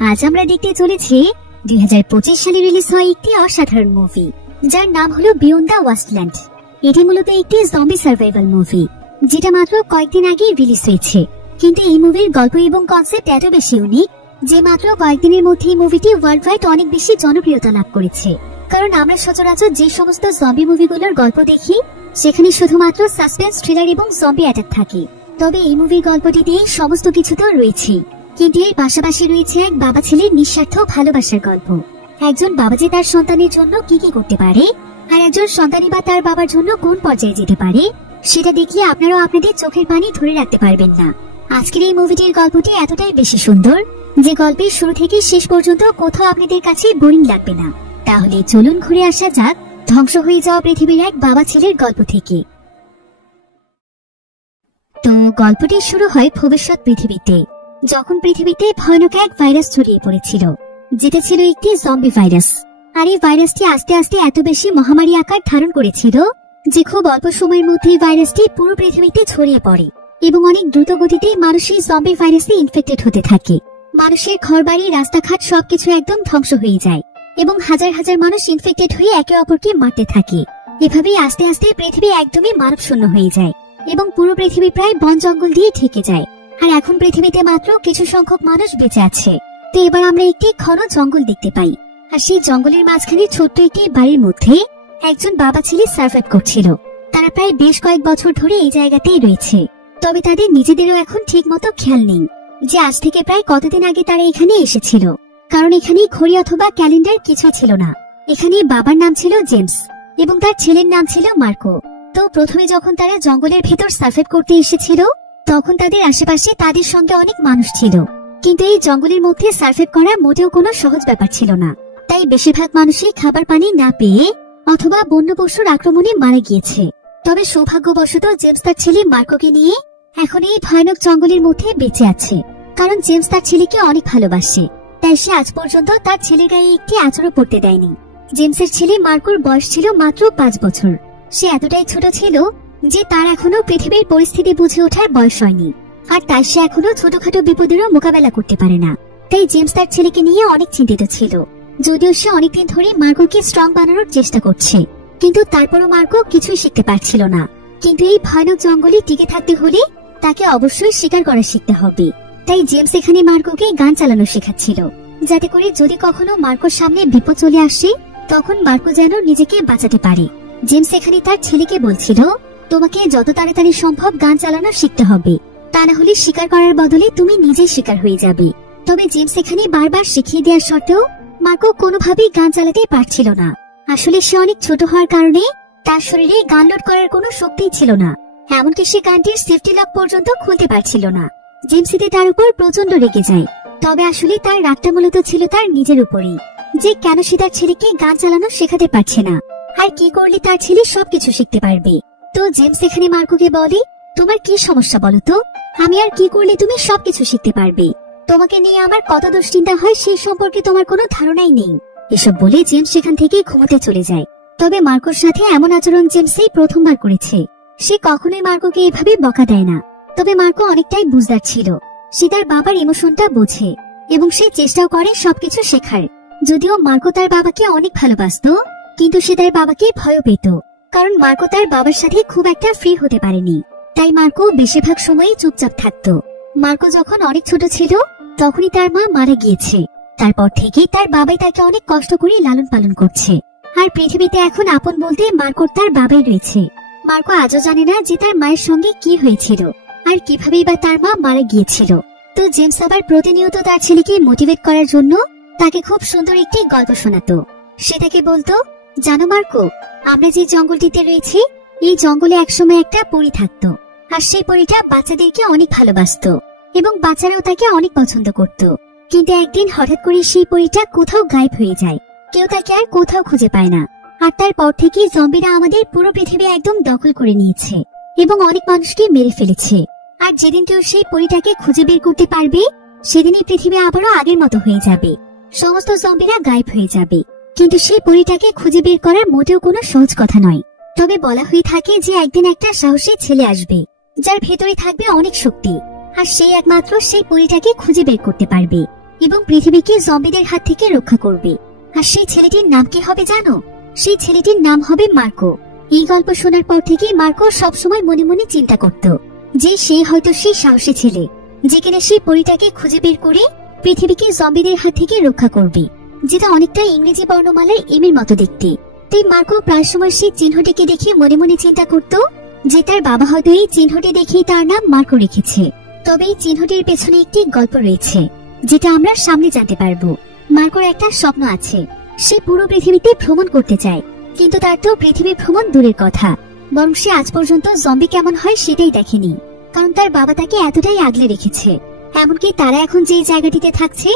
আজ আমরা দেখতে চলেছি 2025 সালে রিলিজ হওয়া একটি অসাধারণ মুভি, যার নাম হলো বিয়ন্ড দ্য ওয়াস্টল্যান্ড। এটি মূলত একটি জম্বি সার্ভাইভাল মুভি, যেটা মাত্র কয়েকদিন আগে রিলিজ হয়েছে। কিন্তু এই মুভির গল্প এবং কনসেপ্ট এত বেশি ইউনিক যে মাত্র কয়েকদিনের মধ্যে এই মুভিটি ওয়ার্ল্ড ওয়াইড অনেক বেশি জনপ্রিয়তা লাভ করেছে। কারণ আমরা সচরাচর যে সমস্ত জম্বি মুভিগুলোর গল্প দেখি, সেখানে শুধুমাত্র সাসপেন্স, থ্রিলার এবং জম্বি অ্যাটাক থাকে। তবে এই মুভির গল্পটিতে সমস্ত কিছু তো রয়েছে, কিন্তু এর পাশাপাশি রয়েছে এক বাবা ছেলের নিঃস্বার্থ ভালোবাসার গল্প। একজন বাবা যে তার সন্তানের জন্য কি কি করতে পারে, আর একজন সন্তানই বা তার বাবার জন্য কোন পর্যায়ে যেতে পারে, সেটা দেখলে আপনারাও আপনাদের চোখের পানি ধরে রাখতে পারবেন না। আজকের এই মুভিটির গল্পটি এতটাই বেশি সুন্দর যে গল্পের শুরু থেকে শেষ পর্যন্ত কোথাও আপনাদের কাছে বোরিং লাগবে না। তাহলে চলুন ঘুরে আসা যাক ধ্বংস হয়ে যাওয়া পৃথিবীর এক বাবা ছেলের গল্প থেকে। তো গল্পটি শুরু হয় ভবিষ্যৎ পৃথিবীতে, যখন পৃথিবীতে ভয়ানক এক ভাইরাস ছড়িয়ে পড়েছিল, যেটা ছিল একটি জম্বি ভাইরাস। আর এই ভাইরাসটি আস্তে আস্তে এত বেশি মহামারী আকার ধারণ করেছিল যে খুব অল্প সময়ের মধ্যে ভাইরাসটি পুরো পৃথিবীতে ছড়িয়ে পড়ে এবং অনেক দ্রুত গতিতে মানুষ এই জম্বি ভাইরাসে ইনফেক্টেড হতে থাকে। মানুষের ঘরবাড়ি, রাস্তাঘাট সবকিছু একদম ধ্বংস হয়ে যায় এবং হাজার হাজার মানুষ ইনফেক্টেড হয়ে একে অপরকে মারতে থাকে। এভাবেই আস্তে আস্তে পৃথিবী একদমই মানব শূন্য হয়ে যায় এবং পুরো পৃথিবী প্রায় বন জঙ্গল দিয়ে ঢেকে যায়। আর এখন পৃথিবীতে মাত্র কিছু সংখ্যক মানুষ বেঁচে আছে। তো এবার আমরা একটি ঘন জঙ্গল দেখতে পাই, আর সেই জঙ্গলের মাঝখানে ছোট্ট একটি বাড়ির মধ্যে একজন বাবা ছেলে সার্ভাইভ করছিল। তারা প্রায় বেশ কয়েক বছর ধরে এই জায়গাতেই রয়েছে। তবে তাদের নিজেদেরও এখন ঠিক মতো খেয়াল নেই যে আজ থেকে প্রায় কতদিন আগে তারা এখানে এসেছিল, কারণ এখানে ঘড়ি অথবা ক্যালেন্ডার কিছু ছিল না। এখানে বাবার নাম ছিল জেমস এবং তার ছেলের নাম ছিল মার্কো। তো প্রথমে যখন তারা জঙ্গলের ভেতর সার্ভাইভ করতে এসেছিল, তখন তাদের আশেপাশে তাদের সঙ্গে অনেক মানুষ ছিল। কিন্তু এই জঙ্গলের মধ্যে সার্ভাইভ করা মোটেও কোনো সহজ ব্যাপার ছিল না। তাই বেশিরভাগ মানুষই খাবার পানি না পেয়ে অথবা বন্য পশুর আক্রমণে মারা গিয়েছে। তবে সৌভাগ্যবশত জেমস তার ছেলে মার্কোকে নিয়ে এখন এই ভয়ানক জঙ্গলের মধ্যে বেঁচে আছে, কারণ জেমস তার ছেলেকে অনেক ভালোবাসে। তাই সে আজ পর্যন্ত তার ছেলের গায়ে একটি আঁচড়ও পড়তে দেয়নি। জেমসের ছেলে মার্কোর বয়স ছিল মাত্র 5 বছর। সে এতটাই ছোট ছিল যে তার এখনো পৃথিবীর পরিস্থিতি বুঝে ওঠার বয়স হয়নি, আর তাই সে এখনো ছোটখাটো বিপদেরও মোকাবেলা করতে পারে না। তাই জেমস তার ছেলেকে নিয়ে অনেক চিন্তিত ছিল। যদিও সে অনেকদিন ধরে মার্কোকে স্ট্রং বানানোর চেষ্টা করছে, কিন্তু তারপরও মার্কো কিছুই শিখতে পারছিল না। কিন্তু এই ভয়ানক জঙ্গলে টিকে থাকতে হলে তাকে অবশ্যই শিকার করা শিখতে হবে। তাই জেমস এখানে মার্কোকে গান চালানো শেখাচ্ছিল, যাতে করে যদি কখনো মার্কোর সামনে বিপদ চলে আসে, তখন মার্কো যেন নিজেকে বাঁচাতে পারে। জেমস এখানে তার ছেলেকে বলছিল, তোমাকে যত তাড়াতাড়ি সম্ভব গান চালানো শিখতে হবে, তা না হলে শিকার করার বদলে তুমি নিজেই শিকার হয়ে যাবে। তবে জেমস এখানে বারবার শিখিয়ে দেওয়ার সত্ত্বেও মার্কো কোনোভাবেই গান চালাতে পারছিল না। আসলে সে অনেক ছোট হওয়ার কারণে তার শরীরে গান লোড করার কোনো শক্তি ছিল না, এমনকি সে গানটির সেফটি লক পর্যন্ত খুলতে পারছিল না। জেমস এতে তার উপর প্রচন্ড রেগে যায়। তবে আসলে তার রাগটা মূলত ছিল তার নিজের উপরেই, যে কেন সে তার ছেলেকে গান চালানো শেখাতে পারছে না, আর কি করলে তার ছেলে সবকিছু শিখতে পারবে। তো জেমস এখানে মার্কোকে বলে, তোমার কি সমস্যা বলো তো? আমি আর কি করলে তুমি সবকিছু শিখতে পারবে? তোমাকে নিয়ে আমার কত দুশ্চিন্তা হয় সেই সম্পর্কে তোমার কোনো ধারণাই নেই। এসব বলে জেমস সেখান থেকে ঘুমোতে চলে যায়। তবে মার্কোর সাথে এমন আচরণ জেমসই প্রথমবার করেছে। সে কখনোই মার্কোকে এভাবে বকা দেয় না। তবে মার্কো অনেকটাই বুঝদার ছিল। সে তার বাবার ইমোশনটা বোঝে এবং সে চেষ্টাও করে সবকিছু শেখার। যদিও মার্কো তার বাবাকে অনেক ভালোবাসতো, কিন্তু সে তার বাবাকে ভয় পেত, কারণ মার্কো তার বাবার সাথে খুব একটা ফ্রি হতে পারেনি। তাই মার্কো বেশিরভাগ সময়ই চুপচাপ থাকতো। মার্কো যখন অনেক ছোট ছিল, তখনই তার মা মারা গিয়েছে। তারপর থেকে তার বাবাই তাকে অনেক কষ্ট করে লালন পালন করছে। আর পৃথিবীতে এখন আপন বলতে মার্কোর তার বাবাই রয়েছে। মার্কো আজও জানে না যে তার মায়ের সঙ্গে কি হয়েছিল আর কিভাবেই বা তার মা মারা গিয়েছিল। তো জেমস আবার প্রতিনিয়ত তার ছেলেকে মোটিভেট করার জন্য তাকে খুব সুন্দর একটি গল্প শোনাতো। সে তাকে বলতো, জানো মার্কো, আমরা যে জঙ্গলটিতে রয়েছি, এই জঙ্গলে একসময় একটা পরী থাকতো, আর সেই পরীটা বাচ্চাদেরকে অনেক ভালোবাসতো এবং বাচ্চারাও তাকে অনেক পছন্দ করত। কিন্তু একদিন হঠাৎ করে সেই পরীটা কোথাও গায়েব হয়ে যায়। কেউ তাকে আর কোথাও খুঁজে পায় না। আর তারপর থেকে জম্বিরা আমাদের পুরো পৃথিবী একদম দখল করে নিয়েছে এবং অনেক মানুষকে মেরে ফেলেছে। আর যেদিন কেউ সেই পরীটাকে খুঁজে বের করতে পারবে, সেদিনই পৃথিবী আবারও আগের মতো হয়ে যাবে, সমস্ত জম্বিরা গায়েব হয়ে যাবে। কিন্তু সেই পরীটাকে খুঁজে বের করার মোটেও কোনো সহজ কথা নয়। তবে বলা হয়ে থাকে যে একদিন একটা সাহসী ছেলে আসবে, যার ভেতরে থাকবে অনেক শক্তি, আর সেই একমাত্র সেই পরীটাকে খুঁজে বের করতে পারবে এবং পৃথিবীকে জম্বিদের হাত থেকে রক্ষা করবে। আর সেই ছেলেটির নাম কি হবে জানো? সেই ছেলেটির নাম হবে মার্কো। এই গল্প শোনার পর থেকে মার্কো সবসময় মনে মনে চিন্তা করত যে সে হয়তো সেই সাহসী ছেলে যে কিনা সেই পরীটাকে খুঁজে বের করে পৃথিবীকে জম্বিদের হাত থেকে রক্ষা করবে, যেটা অনেকটা ইংরেজি বর্ণমালার এম এর মতো দেখতে। তাই মার্কো প্রায় সময় সেই চিহ্নটিকে দেখে মনে মনে চিন্তা করত যে তার বাবা হয়তো এই চিহ্নটি দেখেই তার নাম মার্কো রেখেছে। তবে এই চিহ্নটির পেছনে একটি গল্প রয়েছে যেটা আমরা সামনে জানতে পারবো। মার্কোর একটা স্বপ্ন আছে, সে পুরো পৃথিবীতে ভ্রমণ করতে চায়, কিন্তু তার তো পৃথিবী ভ্রমণ দূরের কথা, বরং সে আজ পর্যন্ত জম্বি কেমন হয় সেটাই দেখেনি, কারণ তার বাবা তাকে এতটাই আগলে রেখেছে। এমনকি তারা এখন যে জায়গাটিতে থাকছে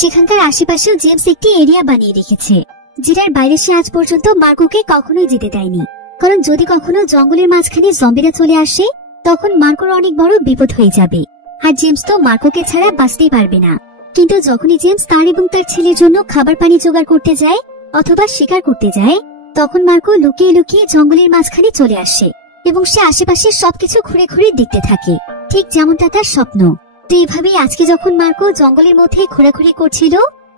সেখানকার আশেপাশেও জেমস একটি এরিয়া বানিয়ে রেখেছে, যেটার বাইরে সে আজ পর্যন্ত মার্কোকে কখনোই যেতে দেয়নি। কারণ যদি কখনো জঙ্গলের মাঝখানে জম্বিরা চলে আসে তখন মার্কোর অনেক বড় বিপদ হয়ে যাবে, আর জেমস তো মার্কোকে ছাড়া বাঁচতেই পারবে না। কিন্তু যখনই জেমস তার এবং তার ছেলের জন্য খাবার পানি জোগাড় করতে যায় অথবা শিকার করতে যায়, তখন মার্কো লুকিয়ে লুকিয়ে জঙ্গলের মাঝখানে চলে আসে এবং সে আশেপাশে সবকিছু ঘুরে ঘুরে দেখতে থাকে, ঠিক যেমনটা তার স্বপ্ন। তো এইভাবেই আজকে যখন মার্কো জঙ্গলের মধ্যে ঘোরাঘুরি করছিল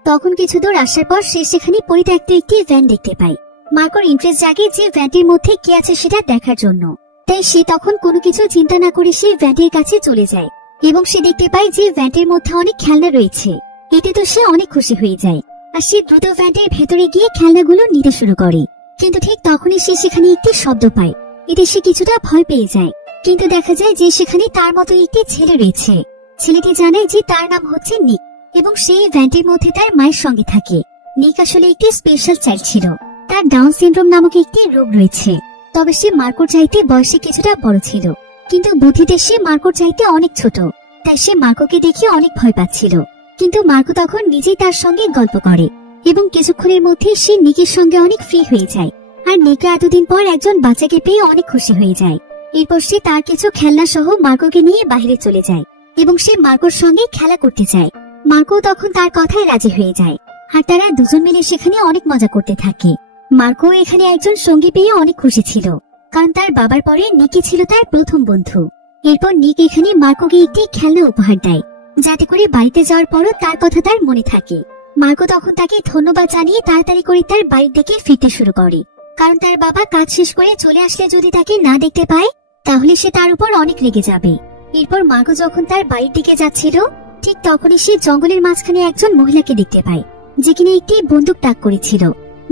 তখন কিছু দূর আসার পর সে সেখানে পরিত্যক্ত একটি ভ্যান দেখতে পায়। মার্কোর ইন্টারেস্ট জাগে যে ভ্যানটির মধ্যে কি আছে সেটা দেখার জন্য, তাই সে তখন কোনো কিছু চিন্তা না করে সেই ভ্যানটির কাছে চলে যায় এবং সে দেখতে পায় যে ভ্যানটির মধ্যে অনেক খেলনা রয়েছে। এতে তো সে অনেক খুশি হয়ে যায় আর সে দ্রুত ভ্যানটির ভেতরে গিয়ে খেলনাগুলো নিতে শুরু করে। কিন্তু ঠিক তখনই সে সেখানে একটি শব্দ পায়, এতে সে কিছুটা ভয় পেয়ে যায়। কিন্তু দেখা যায় যে সেখানে তার মতো একটি ছেলে রয়েছে। ছেলেটি জানায় যে তার নাম হচ্ছে নিক এবং সেই ভ্যানটির মধ্যে তার মায়ের সঙ্গে থাকে। নিক আসলে একটি স্পেশাল চাইল্ড ছিল, তার ডাউন সিনড্রোম নামক একটি রোগ রয়েছে। তবে সে মার্কোর চাইতে বয়সে কিছুটা বড় ছিল, কিন্তু বুদ্ধিতে সে মার্কোর চাইতে অনেক ছোট, তাই সে মার্কোকে দেখে অনেক ভয় পাচ্ছিল। কিন্তু মার্কো তখন নিজেই তার সঙ্গে গল্প করে এবং কিছুক্ষণের মধ্যে সে নিকের সঙ্গে অনেক ফ্রি হয়ে যায়। আর নিকা এতদিন পর একজন বাচ্চাকে পেয়ে অনেক খুশি হয়ে যায়। এরপর সে তার কিছু খেলনা সহ মার্কোকে নিয়ে বাইরে চলে যায় এবং সে মার্কোর সঙ্গে খেলা করতে চায়। মার্কো তখন তার কথায় রাজি হয়ে যায় আর তারা দুজন মিলে সেখানে অনেক মজা করতে থাকে। মার্কো এখানে একজন সঙ্গী পেয়ে অনেক খুশি ছিল, কারণ তার বাবার পরে নিকি ছিল তার প্রথম বন্ধু। এরপর নিক এখানে মার্কোকে একটি খেলনা উপহার দেয়, যাতে করে বাড়িতে যাওয়ার পরও তার কথা তার মনে থাকে। মার্কো তখন তাকে ধন্যবাদ জানিয়ে তাড়াতাড়ি করে তার বাড়ির দিকে ফিরতে শুরু করে, কারণ তার বাবা কাজ শেষ করে চলে আসলে যদি তাকে না দেখতে পায় তাহলে সে তার উপর অনেক রেগে যাবে। এরপর মার্কো যখন তার বাড়ির দিকে যাচ্ছিল ঠিক তখনই সে জঙ্গলের মাঝখানে একজন মহিলাকে দেখতে পায়, যে কিনা একটি বন্দুক তাক করেছিল।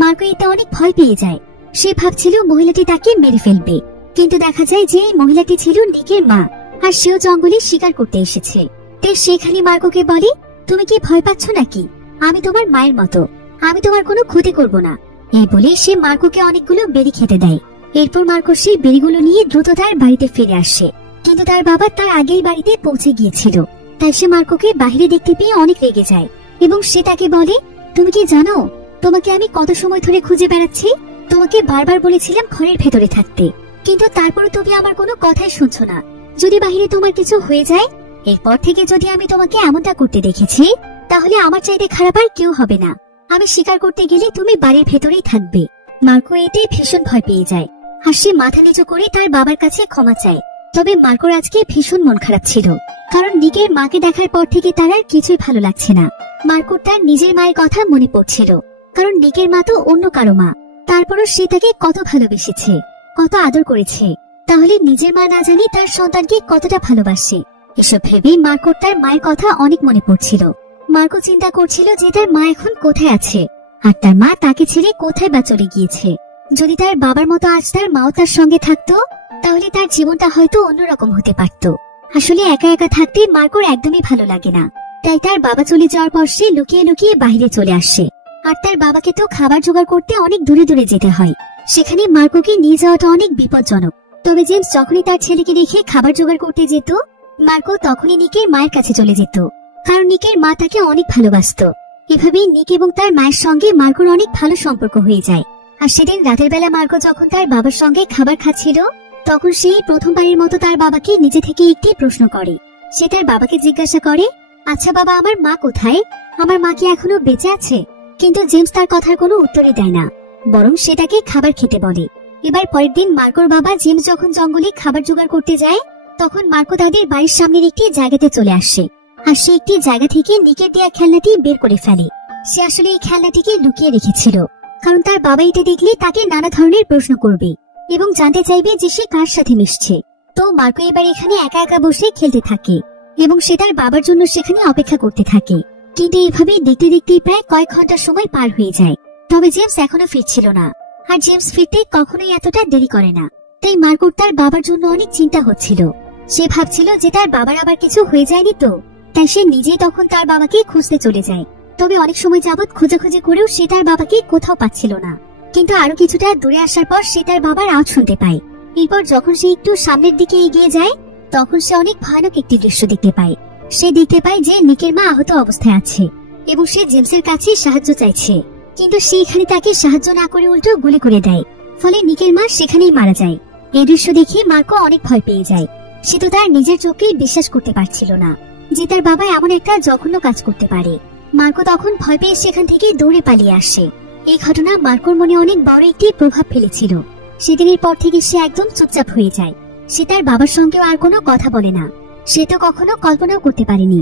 মার্কো এতে অনেক ভয় পেয়ে যায়। সে ভাবছিল মহিলাটি তাকে মেরে ফেলবে, কিন্তু দেখা যায় যে মহিলাটি ছিল নিকের মা, আর সেও জঙ্গলে শিকার করতে এসেছে। তাই সেখানে মার্কোকে বলে, তুমি কি ভয় পাচ্ছ নাকি? আমি তোমার মায়ের মতো, আমি তোমার কোনো ক্ষতি করব না। এই বলে সে মার্কোকে অনেকগুলো বেরি খেতে দেয়। এরপর মার্কো সেই বেরিগুলো নিয়ে দ্রুত তার বাড়িতে ফিরে আসে, কিন্তু তার বাবা তার আগেই বাড়িতে পৌঁছে গিয়েছিল। তাই সে মার্কোকে বাহিরে দেখতে পেয়ে অনেক রেগে যায় এবং সে তাকে বলে, তুমি কি জানো তোমাকে আমি কত সময় ধরে খুঁজে বেড়াচ্ছি? তোমাকে বারবার বলেছিলাম ঘরের ভেতরে থাকতে, কিন্তু তারপরে তুমি আমার কোনো কথাই শুনছো না। যদি বাহিরে তোমার কিছু হয়ে যায়, এরপর থেকে যদি আমি তোমাকে এমনটা করতে দেখেছি তাহলে আমার চাইতে খারাপ আর কেউ হবে না। আমি শিকার করতে গেলে তুমি বাড়ির ভেতরেই থাকবে। মার্কো এতে ভীষণ ভয় পেয়ে যায় আর সে মাথা নিচু করে তার বাবার কাছে ক্ষমা চায়। তবে মার্কোর আজকে ভীষণ মন খারাপ ছিল, কারণ নিকের মাকে দেখার পর থেকে তার আর কিছুই ভালো লাগছে না। মার্কোর তার নিজের মায়ের কথা মনে পড়ছিল, কারণ নিকের মা তো অন্য কারো মা। তারপরও সে তাকে কত ভালোবেসেছে, কত আদর করেছে, তাহলে নিজের মা না জানি তার সন্তানকে কতটা ভালোবাসে। এসব ভেবেই মার্কোর তার মায়ের কথা অনেক মনে পড়ছিল। মার্কো চিন্তা করছিল যে তার মা এখন কোথায় আছে আর তার মা তাকে ছেড়ে কোথায় বা চলে গিয়েছে। যদি তার বাবার মতো আজ তার মাও তার সঙ্গে থাকতো তাহলে তার জীবনটা হয়তো অন্যরকম হতে পারত। আসলে একা একা থাকতে মার্কোর একদমই ভালো লাগে না, তাই তার বাবা চলে যাওয়ার পর সে লুকিয়ে লুকিয়ে বাইরে চলে আসে। আর তার বাবাকে তো খাবার জোগাড় করতে অনেক দূরে দূরে যেতে হয়, সেখানে মার্কোকে নিয়ে যাওয়াটা অনেক বিপজ্জনক। তবে জেমস যখনই তার ছেলেকে রেখে খাবার জোগাড় করতে যেত, মার্কো তখনই নিকের মায়ের কাছে চলে যেত, কারণ নিকের মা তাকে অনেক ভালোবাসতো। এভাবেই নিক এবং তার মায়ের সঙ্গে মার্কোর অনেক ভালো সম্পর্ক হয়ে যায়। আর সেদিন রাতের বেলা মার্কো যখন তার বাবার সঙ্গে খাবার খাচ্ছিল তখন সে প্রথমবারের মতো তার বাবাকে নিজে থেকে একটি প্রশ্ন করে। সে তার বাবাকে জিজ্ঞাসা করে, আচ্ছা বাবা, আমার মা কোথায়? আমার মা কি এখনো বেঁচে আছে? কিন্তু জেমস তার কথার কোনো উত্তরই দেয় না, বরং সেটাকে খাবার খেতে বলে। এবার পরের দিন মার্কোর বাবা জেমস যখন জঙ্গলে খাবার জোগাড় করতে যায় তখন মার্কো তাদের বাড়ির সামনের একটি জায়গাতে চলে আসে আর সে একটি জায়গা থেকে নিকের দেয়া খেলনাটি বের করে ফেলে। সে আসলে এই খেলনাটিকে লুকিয়ে রেখেছিল, কারণ তার বাবা এটা দেখলে তাকে নানা ধরনের প্রশ্ন করবে এবং জানতে চাইবে যে সে কার সাথে মিশছে। তো মার্কো এবার এখানে একা একা বসে খেলতে থাকে এবং সে তার বাবার জন্য সেখানে অপেক্ষা করতে থাকে। কিন্তু এইভাবে দেখতে দেখতেই প্রায় কয়েক ঘন্টার সময় পার হয়ে যায়। তবে জেমস এখনো ফিরছিল না, আর জেমস ফিরতে কখনোই এতটা দেরি করে না। তাই মার্কোর তার বাবার জন্য অনেক চিন্তা হচ্ছিল। সে ভাবছিল যে তার বাবার আবার কিছু হয়ে যায়নি তো। তাই সে নিজেই তখন তার বাবাকে খুঁজতে চলে যায়। তবে অনেক সময় যাবৎ খোঁজাখুঁজি করেও সে তার বাবাকে কোথাও পাচ্ছিল না। কিন্তু আরো কিছুটা দূরে আসার পর সে তার বাবার আওয়াজ শুনতে পায়। এরপর যখন সে একটু সামনের দিকে এগিয়ে যায়, তখন সে অনেক ভয়ানক একটি দৃশ্য দেখতে পায়। সে দেখতে পায় যে নিকের মা আহত অবস্থায় আছে এবং সে জেমসের কাছে সাহায্য চাইছে। কিন্তু সে এখানে তাকে সাহায্য না করে উল্টো গুলি করে দেয়, ফলে নিকের মা সেখানেই মারা যায়। এই দৃশ্য দেখে মার্কো অনেক ভয় পেয়ে যায়। সে তো তার নিজের চোখকেই বিশ্বাস করতে পারছিল না যে তার বাবা এমন একটা জঘন্য কাজ করতে পারে। মার্কো তখন ভয় পেয়ে সেখান থেকে দৌড়ে পালিয়ে আসে। এই ঘটনা মার্কোর মনে অনেক বড় একটি প্রভাব ফেলেছিল। সেদিনের পর থেকে সে একদম চুপচাপ হয়ে যায়। সে তার বাবার সঙ্গেও আর কোনো কথা বলে না। সে তো কখনো কল্পনাও করতে পারেনি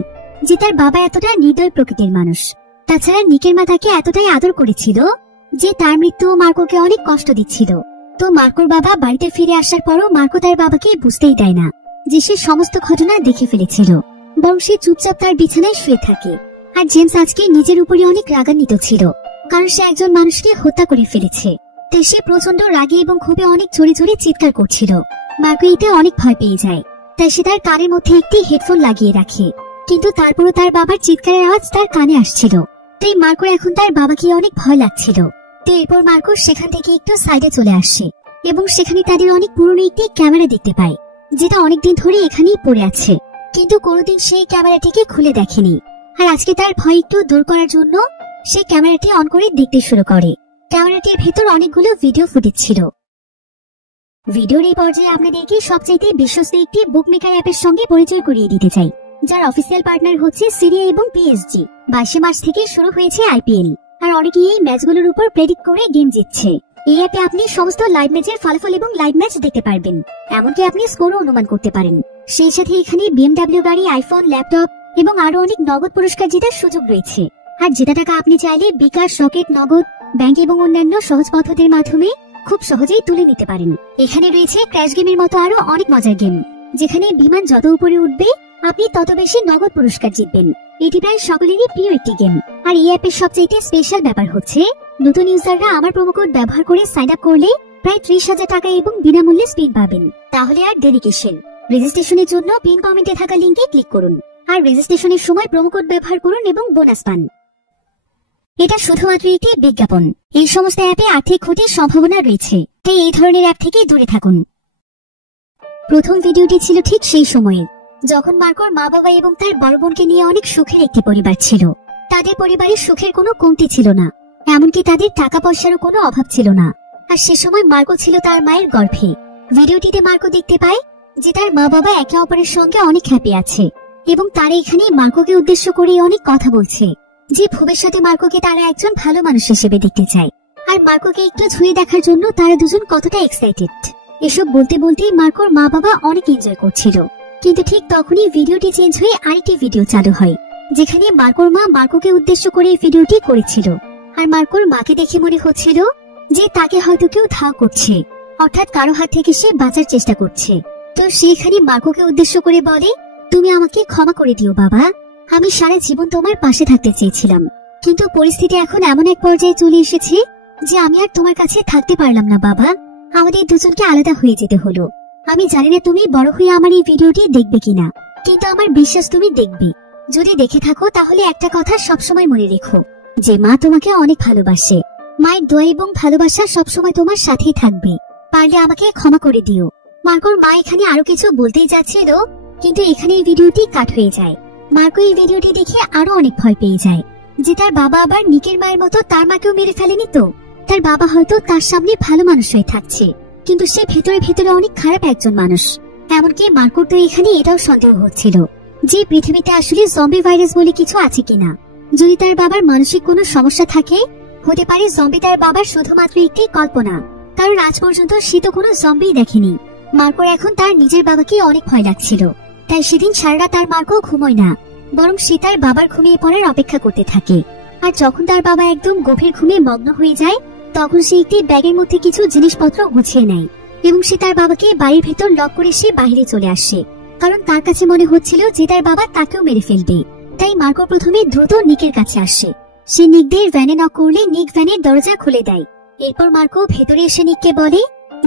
যে তার বাবা এতটা নির্দয় প্রকৃতির মানুষ। তাছাড়া নিকের মা তাকে এতটাই আদর করেছিল যে তার মৃত্যু মার্কোকে অনেক কষ্ট দিচ্ছিল। তো মার্কোর বাবা বাড়িতে ফিরে আসার পরও মার্কো তার বাবাকে বুঝতেই দেয় না যে সে সমস্ত ঘটনা দেখে ফেলেছিল, বরং সে চুপচাপ তার বিছানায় শুয়ে থাকে। আর জেমস আজকে নিজের উপরে অনেক রাগান্বিত ছিল, কারণ সে একজন মানুষকে হত্যা করে ফেলেছে। তাই সে প্রচন্ড রাগে এবং ক্ষোভে অনেক জোরে জোরে চিৎকার করছিল। মার্কো এতে অনেক ভয় পেয়ে যায়। তাই সে তার কানের মধ্যে একটি হেডফোন লাগিয়ে রাখে, কিন্তু তারপরও তার বাবার চিৎকারের আওয়াজ তার কানে আসছিল। তাই মার্কোর এখন তার বাবাকে অনেক ভয় লাগছিল। তো এরপর মার্কো সেখান থেকে একটু সাইডে চলে আসে এবং সেখানে তাদের অনেক পুরনো একটি ক্যামেরা দেখতে পায়, যেটা অনেকদিন ধরে এখানেই পড়ে আছে। কিন্তু কোনোদিন সেই ক্যামেরাটিকে খুলে দেখেনি। আর আজকে তার ভয় একটু দূর করার জন্য সে ক্যামেরাটি অন করে দেখতে শুরু করে। ক্যামেরাটির ভেতর অনেকগুলো ভিডিও ফুটেজ ছিল। ভিডিওর এই পর্যায়ে আপনাদেরকে সবচাইতে বিশ্বস্ত একটি বুকমেকার অ্যাপের সঙ্গে পরিচয় করিয়ে দিতে চাই, যার অফিসিয়াল পার্টনার হচ্ছে সিরিয়া এবং পিএসজি। 22 মার্চ থেকে শুরু হয়েছে আইপিএল, আর অনেকেই এই ম্যাচগুলোর উপর প্রেডিক্ট করে গেম জিতছে। এই অ্যাপে আপনি সমস্ত লাইভ ম্যাচের ফলাফল এবং লাইভ ম্যাচ দেখতে পারবেন, এমনকি আপনি স্কোরও অনুমান করতে পারেন। সেই সাথে এখানে বিএমডব্লিউ গাড়ি, আইফোন, ল্যাপটপ এবং আরো অনেক নগদ পুরস্কার জেতার সুযোগ রয়েছে। আর জেতা টাকা আপনি চাইলে বিকাশ, রকেট, নগদ, ব্যাংক এবং অন্যান্য সহজ পদ্ধতির মাধ্যমে খুব সহজেই তুলে নিতে পারেন। এখানে রয়েছে ক্র্যাশ গেমের মতো আরো অনেক মজার গেম, যেখানে বিমান যত উপরে উঠবে আপনি তত বেশি নগদ পুরস্কার জিতবেন। এটি প্রায় সকলেরই প্রিয় একটি গেম। আর এই অ্যাপের সবচেয়ে স্পেশাল ব্যাপার হচ্ছে, নতুন ইউজাররা আমার প্রোমো কোড ব্যবহার করে সাইন আপ করলে প্রায় 30,000 টাকা এবং বিনামূল্যে স্পিন পাবেন। তাহলে আর দেরি কিসের? রেজিস্ট্রেশনের জন্য পিন কমেন্টে থাকা লিঙ্কে ক্লিক করুন, আর রেজিস্ট্রেশনের সময় প্রোমো কোড ব্যবহার করুন এবং বোনাস পান। এটা শুধুমাত্র একটি বিজ্ঞাপন। এই সমস্ত অ্যাপে আর্থিক ক্ষতির সম্ভাবনা রয়েছে, তাই এই ধরনের অ্যাপ থেকে দূরে থাকুন। প্রথম ভিডিওটি ছিল ঠিক সেই সময়ে যখন মার্কোর মা বাবা এবং তার বড় বোনকে নিয়ে অনেক সুখের একটি পরিবার ছিল। তাদের পরিবারের সুখের কোনো কমতি ছিল না, এমনকি তাদের টাকা পয়সারও কোনো অভাব ছিল না। আর সে সময় মার্কো ছিল তার মায়ের গর্ভে। ভিডিওটিতে মার্কো দেখতে পায় যে তার মা বাবা একে অপরের সঙ্গে অনেক হ্যাপি আছে এবং তারা এখানে মার্কোকে উদ্দেশ্য করে অনেক কথা বলছে যে ভবিষ্যতে মার্কোকে তারা একজন ভালো মানুষ হিসেবে দেখতে চায়। আর মার্কোকে একটু ছুঁয়ে দেখার জন্য তারা দুজন কতটা এক্সাইটেড। এসব বলতে বলতেই মার্কোর মা বাবা অনেক এনজয় করছিল। কিন্তু ঠিক তখনই ভিডিওটি চেঞ্জ হয়ে আরেকটি ভিডিও চালু হয়, যেখানে মার্কোর মা মার্কোকে উদ্দেশ্য করে এই ভিডিওটি করেছিল। আর মার্কোর মাকে দেখে মনে হচ্ছিল যে তাকে হয়তো কেউ ধাওয়া করছে, অর্থাৎ কারো হাত থেকে সে বাঁচার চেষ্টা করছে। তো সেখানে মার্কোকে উদ্দেশ্য করে বলে, তুমি আমাকে ক্ষমা করে দিও বাবা, আমি সারা জীবন তোমার পাশে থাকতে চেয়েছিলাম, কিন্তু পরিস্থিতি এখন এমন এক পর্যায়ে চলে এসেছে যে আমি আর তোমার কাছে থাকতে পারলাম না বাবা, আমাদের দুজনকে আলাদা হয়ে যেতে হলো। আমি জানি না তুমি বড় হয়ে আমার এই ভিডিওটি দেখবে কিনা, কিন্তু আমার বিশ্বাস তুমি দেখবে। যদি দেখে থাকো তাহলে একটা কথা সবসময় মনে রেখো, যে মা তোমাকে অনেক ভালোবাসে। মায়ের দোয়া এবং ভালোবাসা সবসময় তোমার সাথেই থাকবে। পারলে আমাকে ক্ষমা করে দিও। মার্কোর মা এখানে আরো কিছু বলতেই যাচ্ছিল, কিন্তু এখানে এই ভিডিওটি কাট হয়ে যায়। মার্কো এই ভিডিওটি দেখে আরো অনেক ভয় পেয়ে যায় যে তার বাবা আবার নিকের মায়ের মতো তার মাকেও মেরে ফেলেনি তো। তার বাবা হয়তো তার সামনে ভালো মানুষ হয়ে থাকছে, কিন্তু সে ভেতরে ভেতরে অনেক খারাপ একজন মানুষ। এমনকি মার্কোর তো এখানে এটাও সন্দেহ হচ্ছিল যে পৃথিবীতে আসলে জম্বি ভাইরাস বলে কিছু আছে কিনা। যদি তার বাবার মানসিক কোনো সমস্যা থাকে, হতে পারে জম্বি তার বাবার শুধুমাত্র একটি কল্পনা, কারণ আজ পর্যন্ত সে তো কোনো জম্বি দেখেনি। মার্কোর এখন তার নিজের বাবাকে অনেক ভয় লাগছিল, তাই সেদিন সারা রাত তার মার্কো ঘুমোয় না। বরং সে তার বাবার ঘুমিয়ে পড়ার অপেক্ষা করতে থাকে। আর যখন তার বাবা একদম গভীর ঘুমে মগ্ন হয়ে যায় তখন সে একটি ব্যাগের মধ্যে কিছু জিনিসপত্র গুছিয়ে নেয় এবং সে তার বাবাকে বাড়ির ভেতর লক করে সে বাইরে চলে আসে, কারণ তার কাছে মনে হচ্ছিল যে তার বাবা তাকেও মেরে ফেলবে। তাই মার্কো প্রথমে দ্রুত নিকের কাছে আসে। সে নিকদের ভ্যানে নক করলে নিক ভ্যানের দরজা খুলে দেয়। এরপর মার্কো ভেতরে এসে নিককে বলে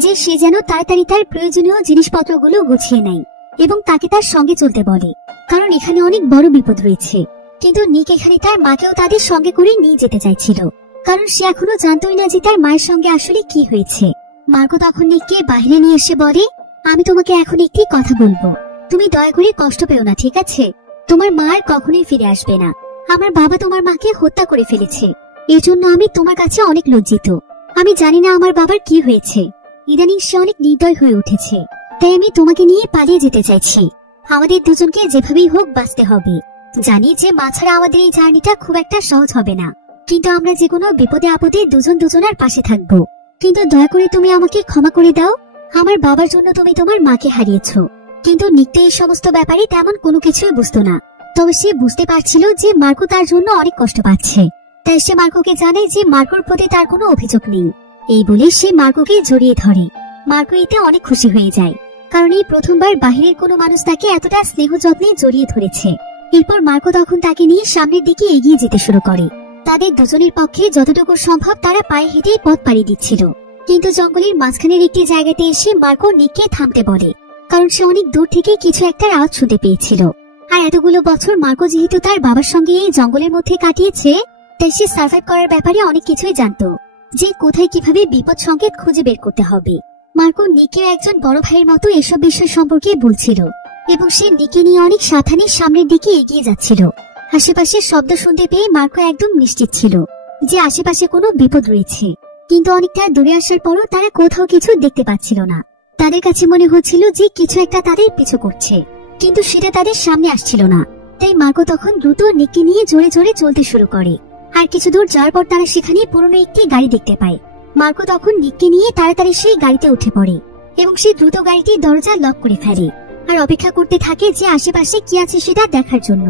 যে সে যেন তাড়াতাড়ি তার প্রয়োজনীয় জিনিসপত্রগুলো গুছিয়ে নেয় এবং তাকে তার সঙ্গে চলতে বলে, কারণ এখানে অনেক বড় বিপদ রয়েছে। কিন্তু নিক এখানে তার মাকেও তাদের সঙ্গে করে নিয়ে যেতে চাইছিল, কারণ সে এখনো জানতোই না যে তার মায়ের সঙ্গে আসলে কি হয়েছে। মার্কো তখন নিককে বাইরে নিয়ে এসে বলে, আমি তোমাকে এখন একটি কথা বলবো, তুমি দয়া করে কষ্ট পেও না, ঠিক আছে? তোমার মা আর কখনোই ফিরে আসবে না। আমার বাবা তোমার মাকে হত্যা করে ফেলেছে, এর জন্য আমি তোমার কাছে অনেক লজ্জিত। আমি জানি না আমার বাবার কি হয়েছে, ইদানিং সে অনেক নির্দয় হয়ে উঠেছে, তাই আমি তোমাকে নিয়ে পালিয়ে যেতে চাইছি। আমাদের দুজনকে যেভাবেই হোক বাঁচতে হবে। জানি যে মা ছাড়া আমাদের এই জার্নিটা খুব একটা সহজ হবে না, কিন্তু আমরা যে কোনো বিপদে আপদে দুজন দুজনের পাশে থাকবো। কিন্তু দয়া করে তুমি আমাকে ক্ষমা করে দাও, আমার বাবার জন্য তুমি তোমার মাকে হারিয়েছো। কিন্তু নিকটা এই সমস্ত ব্যাপারে তেমন কোনো কিছুই বুঝতো না, তবে সে বুঝতে পারছিল যে মার্কো তার জন্য অনেক কষ্ট পাচ্ছে। তাই সে মার্কোকে জানায় যে মার্কোর প্রতি তার কোনো অভিযোগ নেই। এই বলে সে মার্কোকে জড়িয়ে ধরে। মার্কো এতে অনেক খুশি হয়ে যায়, কারণ এই প্রথমবার বাহিরের কোনো মানুষ তাকে এতটা স্নেহ যত্নে জড়িয়ে ধরেছে। এরপর মার্কো তখন তাকে নিয়ে সামনের দিকে এগিয়ে যেতে শুরু করে। তাদের দুজনের পক্ষে যতটুকু সম্ভব তারা পায়ে হেঁটেই পথ পাড়ি দিচ্ছিল। কিন্তু জঙ্গলের মাঝখানের একটি জায়গাতে এসে মার্কো নিককে থামতে বলে, কারণ সে অনেক দূর থেকে কিছু একটা আওয়াজ শুনতে পেয়েছিল। আর এতগুলো বছর মার্কো যেহেতু তার বাবার সঙ্গে এই জঙ্গলের মধ্যে কাটিয়েছে, তাই সে সার্ভাইভ করার ব্যাপারে অনেক কিছুই জানতো, যে কোথায় কিভাবে বিপদ সংকেত খুঁজে বের করতে হবে। মার্কো নিকে একজন বড় ভাইয়ের মতো এসব বিষয় সম্পর্কে বলছিল এবং সে নিকে নিয়ে অনেক সাবধানে সামনের দিকে এগিয়ে যাচ্ছিল। আশেপাশে শব্দ শুনতে পেয়ে মার্কো একদম নিশ্চিত ছিল যে আশেপাশে কোনো বিপদ রয়েছে, কিন্তু অনেকটা দূরে আসার পরও তারা কোথাও কিছু দেখতে পাচ্ছিল না। তাদের কাছে মনে হচ্ছিল যে কিছু একটা তাদের পিছু করছে, কিন্তু সেটা তাদের সামনে আসছিল না। তাই মার্কো তখন দ্রুত নিককে নিয়ে জোরে জোরে চলতে শুরু করে। আর কিছু দূর যাওয়ার পর তারা সেখানে পুরনো একটি গাড়ি দেখতে পায়। মার্কো তখন নিককে নিয়ে তাড়াতাড়ি সেই গাড়িতে উঠে পড়ে এবং সে দ্রুত গাড়িটির দরজা লক করে ফেলে আর অপেক্ষা করতে থাকে যে আশেপাশে কি আছে সেটা দেখার জন্য।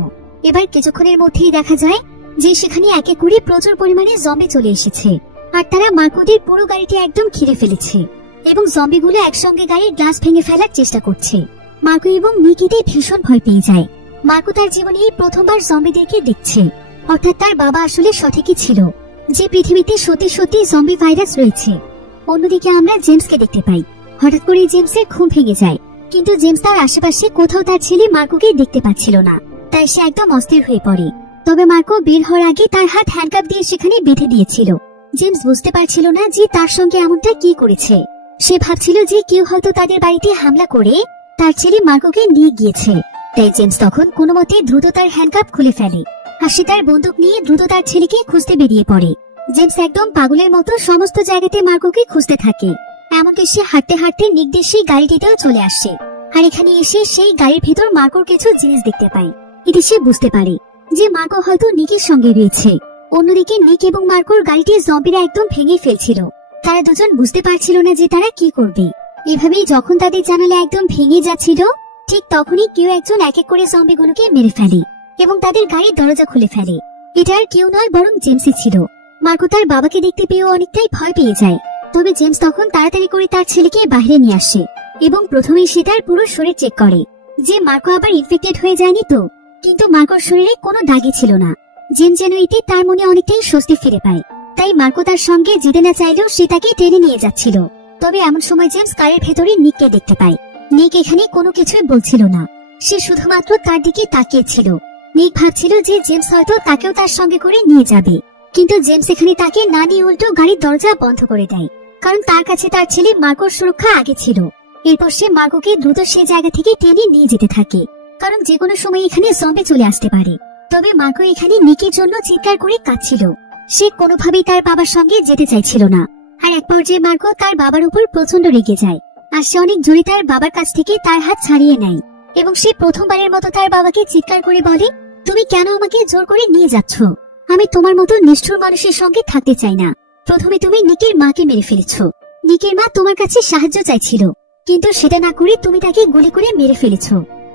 এবার কিছুক্ষণের মধ্যেই দেখা যায় যে সেখানে একে করে প্রচুর পরিমাণে জম্বি চলে এসেছে, আর তারা মার্কোদের পুরো গাড়িটি একদম ঘিরে ফেলেছে এবং জম্বিগুলো একসঙ্গে গাড়ির গ্লাস ভেঙে ফেলার চেষ্টা করছে। মার্কো এবং নিকিতে ভীষণ ভয় পেয়ে যায়। মার্কো তার জীবনে এই প্রথমবার জম্বিদেরকে দেখছে, অর্থাৎ তার বাবা আসলে সঠিকই ছিল যে পৃথিবীতে সত্যি সত্যি জম্বি ভাইরাস রয়েছে। অন্যদিকে আমরা জেমসকে দেখতে পাই। হঠাৎ করে জেমসের ঘুম ভেঙে যায়, কিন্তু জেমস তার আশেপাশে কোথাও তার ছেলে মার্কোকে দেখতে পাচ্ছিল না, তাই সে একদম অস্থির হয়ে পড়ে। তবে মার্কো বের হওয়ার আগে তার হাত হ্যান্ডকাপ দিয়ে সেখানে বেঁধে দিয়েছিল। জেমস বুঝতে পারছিল না যে তার সঙ্গে এমনটা কি করেছে। সে ভাবছিল যে কেউ হয়তো তাদের বাড়িতে হামলা করে তার ছেলে মার্কোকে নিয়ে গিয়েছে। তাই জেমস তখন কোনো মতে দ্রুত তার হ্যান্ডকাপ খুলে ফেলে আর সে তার বন্দুক নিয়ে দ্রুত তার ছেলেকে খুঁজতে বেরিয়ে পড়ে। জেমস একদম পাগলের মতো সমস্ত জায়গাতে মার্কোকে খুঁজতে থাকে, এমনকি সে হাঁটতে হাঁটতে নিকদের সেই গাড়িটিতেও চলে আসে। আর এখানে এসে সেই গাড়ির ভেতর মার্কোর কিছু জিনিস দেখতে পায়। এতে সে বুঝতে পারে যে মার্কো হয়তো নিকের সঙ্গে রয়েছে। অন্যদিকে নিক এবং মার্কোর গাড়িটি জম্বিরা একদম ভেঙে ফেলছিল। তারা দুজন বুঝতে পারছিল না যে তারা কি করবে। এভাবেই যখন তাদের জানালা একদম ভেঙে যাচ্ছিল, ঠিক তখনই কেউ একজন এক এক করে জম্বিগুলোকে মেরে ফেলে এবং তাদের গাড়ির দরজা খুলে ফেলে। এটা আর কেউ নয় বরং জেমসই ছিল। মার্কো তার বাবাকে দেখতে পেয়েও অনেকটাই ভয় পেয়ে যায়। তবে জেমস তখন তাড়াতাড়ি করে তার ছেলেকে বাইরে নিয়ে আসে এবং প্রথমেই সে তার পুরো শরীর চেক করে যে মার্কো আবার ইনফেক্টেড হয়ে যায়নি তো। কিন্তু মার্কোর শরীরে কোনো দাগই ছিল না। জেমস যেন এতে তার মনে অনেকটাই স্বস্তি ফিরে পায়। তাই মার্কো তার সঙ্গে যেতে না চাইলেও সে তাকে টেনে নিয়ে যাচ্ছিল। তবে এমন সময় জেমস কারের ভেতরে নিককে দেখতে পায়। নিক এখানে কোনো কিছুই বলছিল না, সে শুধুমাত্র তার দিকে তাকিয়েছিল। নিক ভাবছিল যে জেমস হয়তো তাকেও তার সঙ্গে করে নিয়ে যাবে, কিন্তু জেমস এখানে তাকে না নিয়ে উল্টো গাড়ির দরজা বন্ধ করে দেয়, কারণ তার কাছে তার ছেলে মার্কোর সুরক্ষা আগে ছিল। এরপর সে মার্কোকে দ্রুত সে জায়গা থেকে টেনে নিয়ে যেতে থাকে, কারণ যে কোনো সময় এখানে জম্বি চলে আসতে পারে। তবে মার্কো এখানে নিকের জন্য চিৎকার করে কাঁদছিল। সে কোনোভাবেই তার বাবার সঙ্গে যেতে চাইছিল না। আর এক পর্যায়ে মার্কো তার বাবার উপর প্রচন্ড রেগে যায়, আর সে অনেক জোরে তার বাবার কাছ থেকে তার হাত ছাড়িয়ে নেয় এবং সে প্রথমবারের মতো তার বাবাকে চিৎকার করে বলে, তুমি কেন আমাকে জোর করে নিয়ে যাচ্ছ? আমি তোমার মতো নিষ্ঠুর মানুষের সঙ্গে থাকতে চাই না। প্রথমে তুমি নিকের মাকে মেরে ফেলেছ। নিকের মা তোমার কাছে সাহায্য চাইছিল, কিন্তু সেটা না করে তুমি তাকে গুলি করে মেরে ফেলেছ।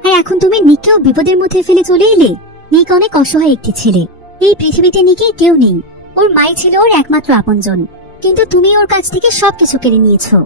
আর এখন তুমি নিককেও বিপদের মধ্যে ফেলে চলে এলে। নিক অনেক অসহায় একটি ছেলে। এই পৃথিবীতে নিকের কেউ নেই। ওর মাই ছিল ওর একমাত্র আপনজন, কিন্তু তুমি ওর কাছ থেকে সবকিছু কেড়ে নিয়েছো।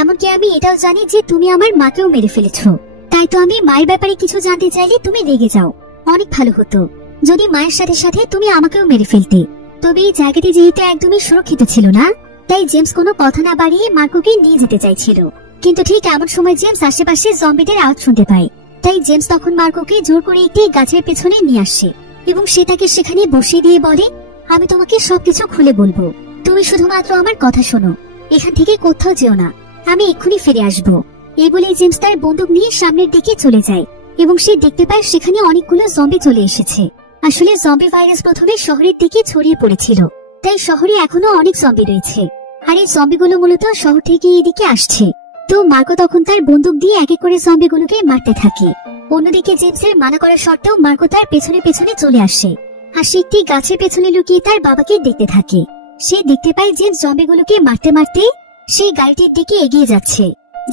এমনকি আমি এটাও জানি যে তুমি আমার মাকেও মেরে ফেলেছো। তাই তো আমি মায়ের ব্যাপারে কিছু জানতে চাইলে তুমি রেগে যাও। অনেক ভালো হতো যদি মায়ের সাথে সাথে তুমি আমাকেও মেরে ফেলতে। তবে এই জায়গাটি যেহেতু একদমই সুরক্ষিত ছিল না, তাই জেমস কোনো কথা না বাড়িয়ে মার্কোকে নিয়ে যেতে চাইছিল। কিন্তু ঠিক এমন সময় জেমস আশেপাশে জম্বিদের আওয়াজ শুনতে পায়। তাই জেমস তখন মার্কোকে জোর করে একটি গাছের পেছনে নিয়ে আসে এবং সে তাকে সেখানে বসিয়ে দিয়ে বলে, আমি তোমাকে সবকিছু খুলে বলবো, তুমি শুধুমাত্র আমার কথা শোনো। এখান থেকে কোথাও যেও না, আমি এক্ষুনি ফিরে আসবো। এই বলে জেমস তার বন্দুক নিয়ে সামনের দিকে চলে যায় এবং সে দেখতে পায় সেখানে অনেকগুলো জম্বি চলে এসেছে। আসলে জম্বি ভাইরাস প্রথমে শহরের দিকে ছড়িয়ে পড়েছিল, তাই শহরে এখনো অনেক জম্বি রয়েছে। আর এই জম্বিগুলো মূলত শহর থেকে এদিকে আসছে। তো মার্কো তখন তার বন্দুক দিয়ে এক এক করে জম্বিগুলোকে মারতে থাকে। অন্যদিকে জেমসের মানা করার সত্ত্বেও মার্কো তার পেছনে পেছনে চলে আসে আর সে একটি গাছের পেছনে লুকিয়ে তার বাবাকে দেখতে থাকে। সে দেখতে পায় জেমস জম্বিগুলোকে মারতে মারতে সেই গাড়িটির দিকে এগিয়ে যাচ্ছে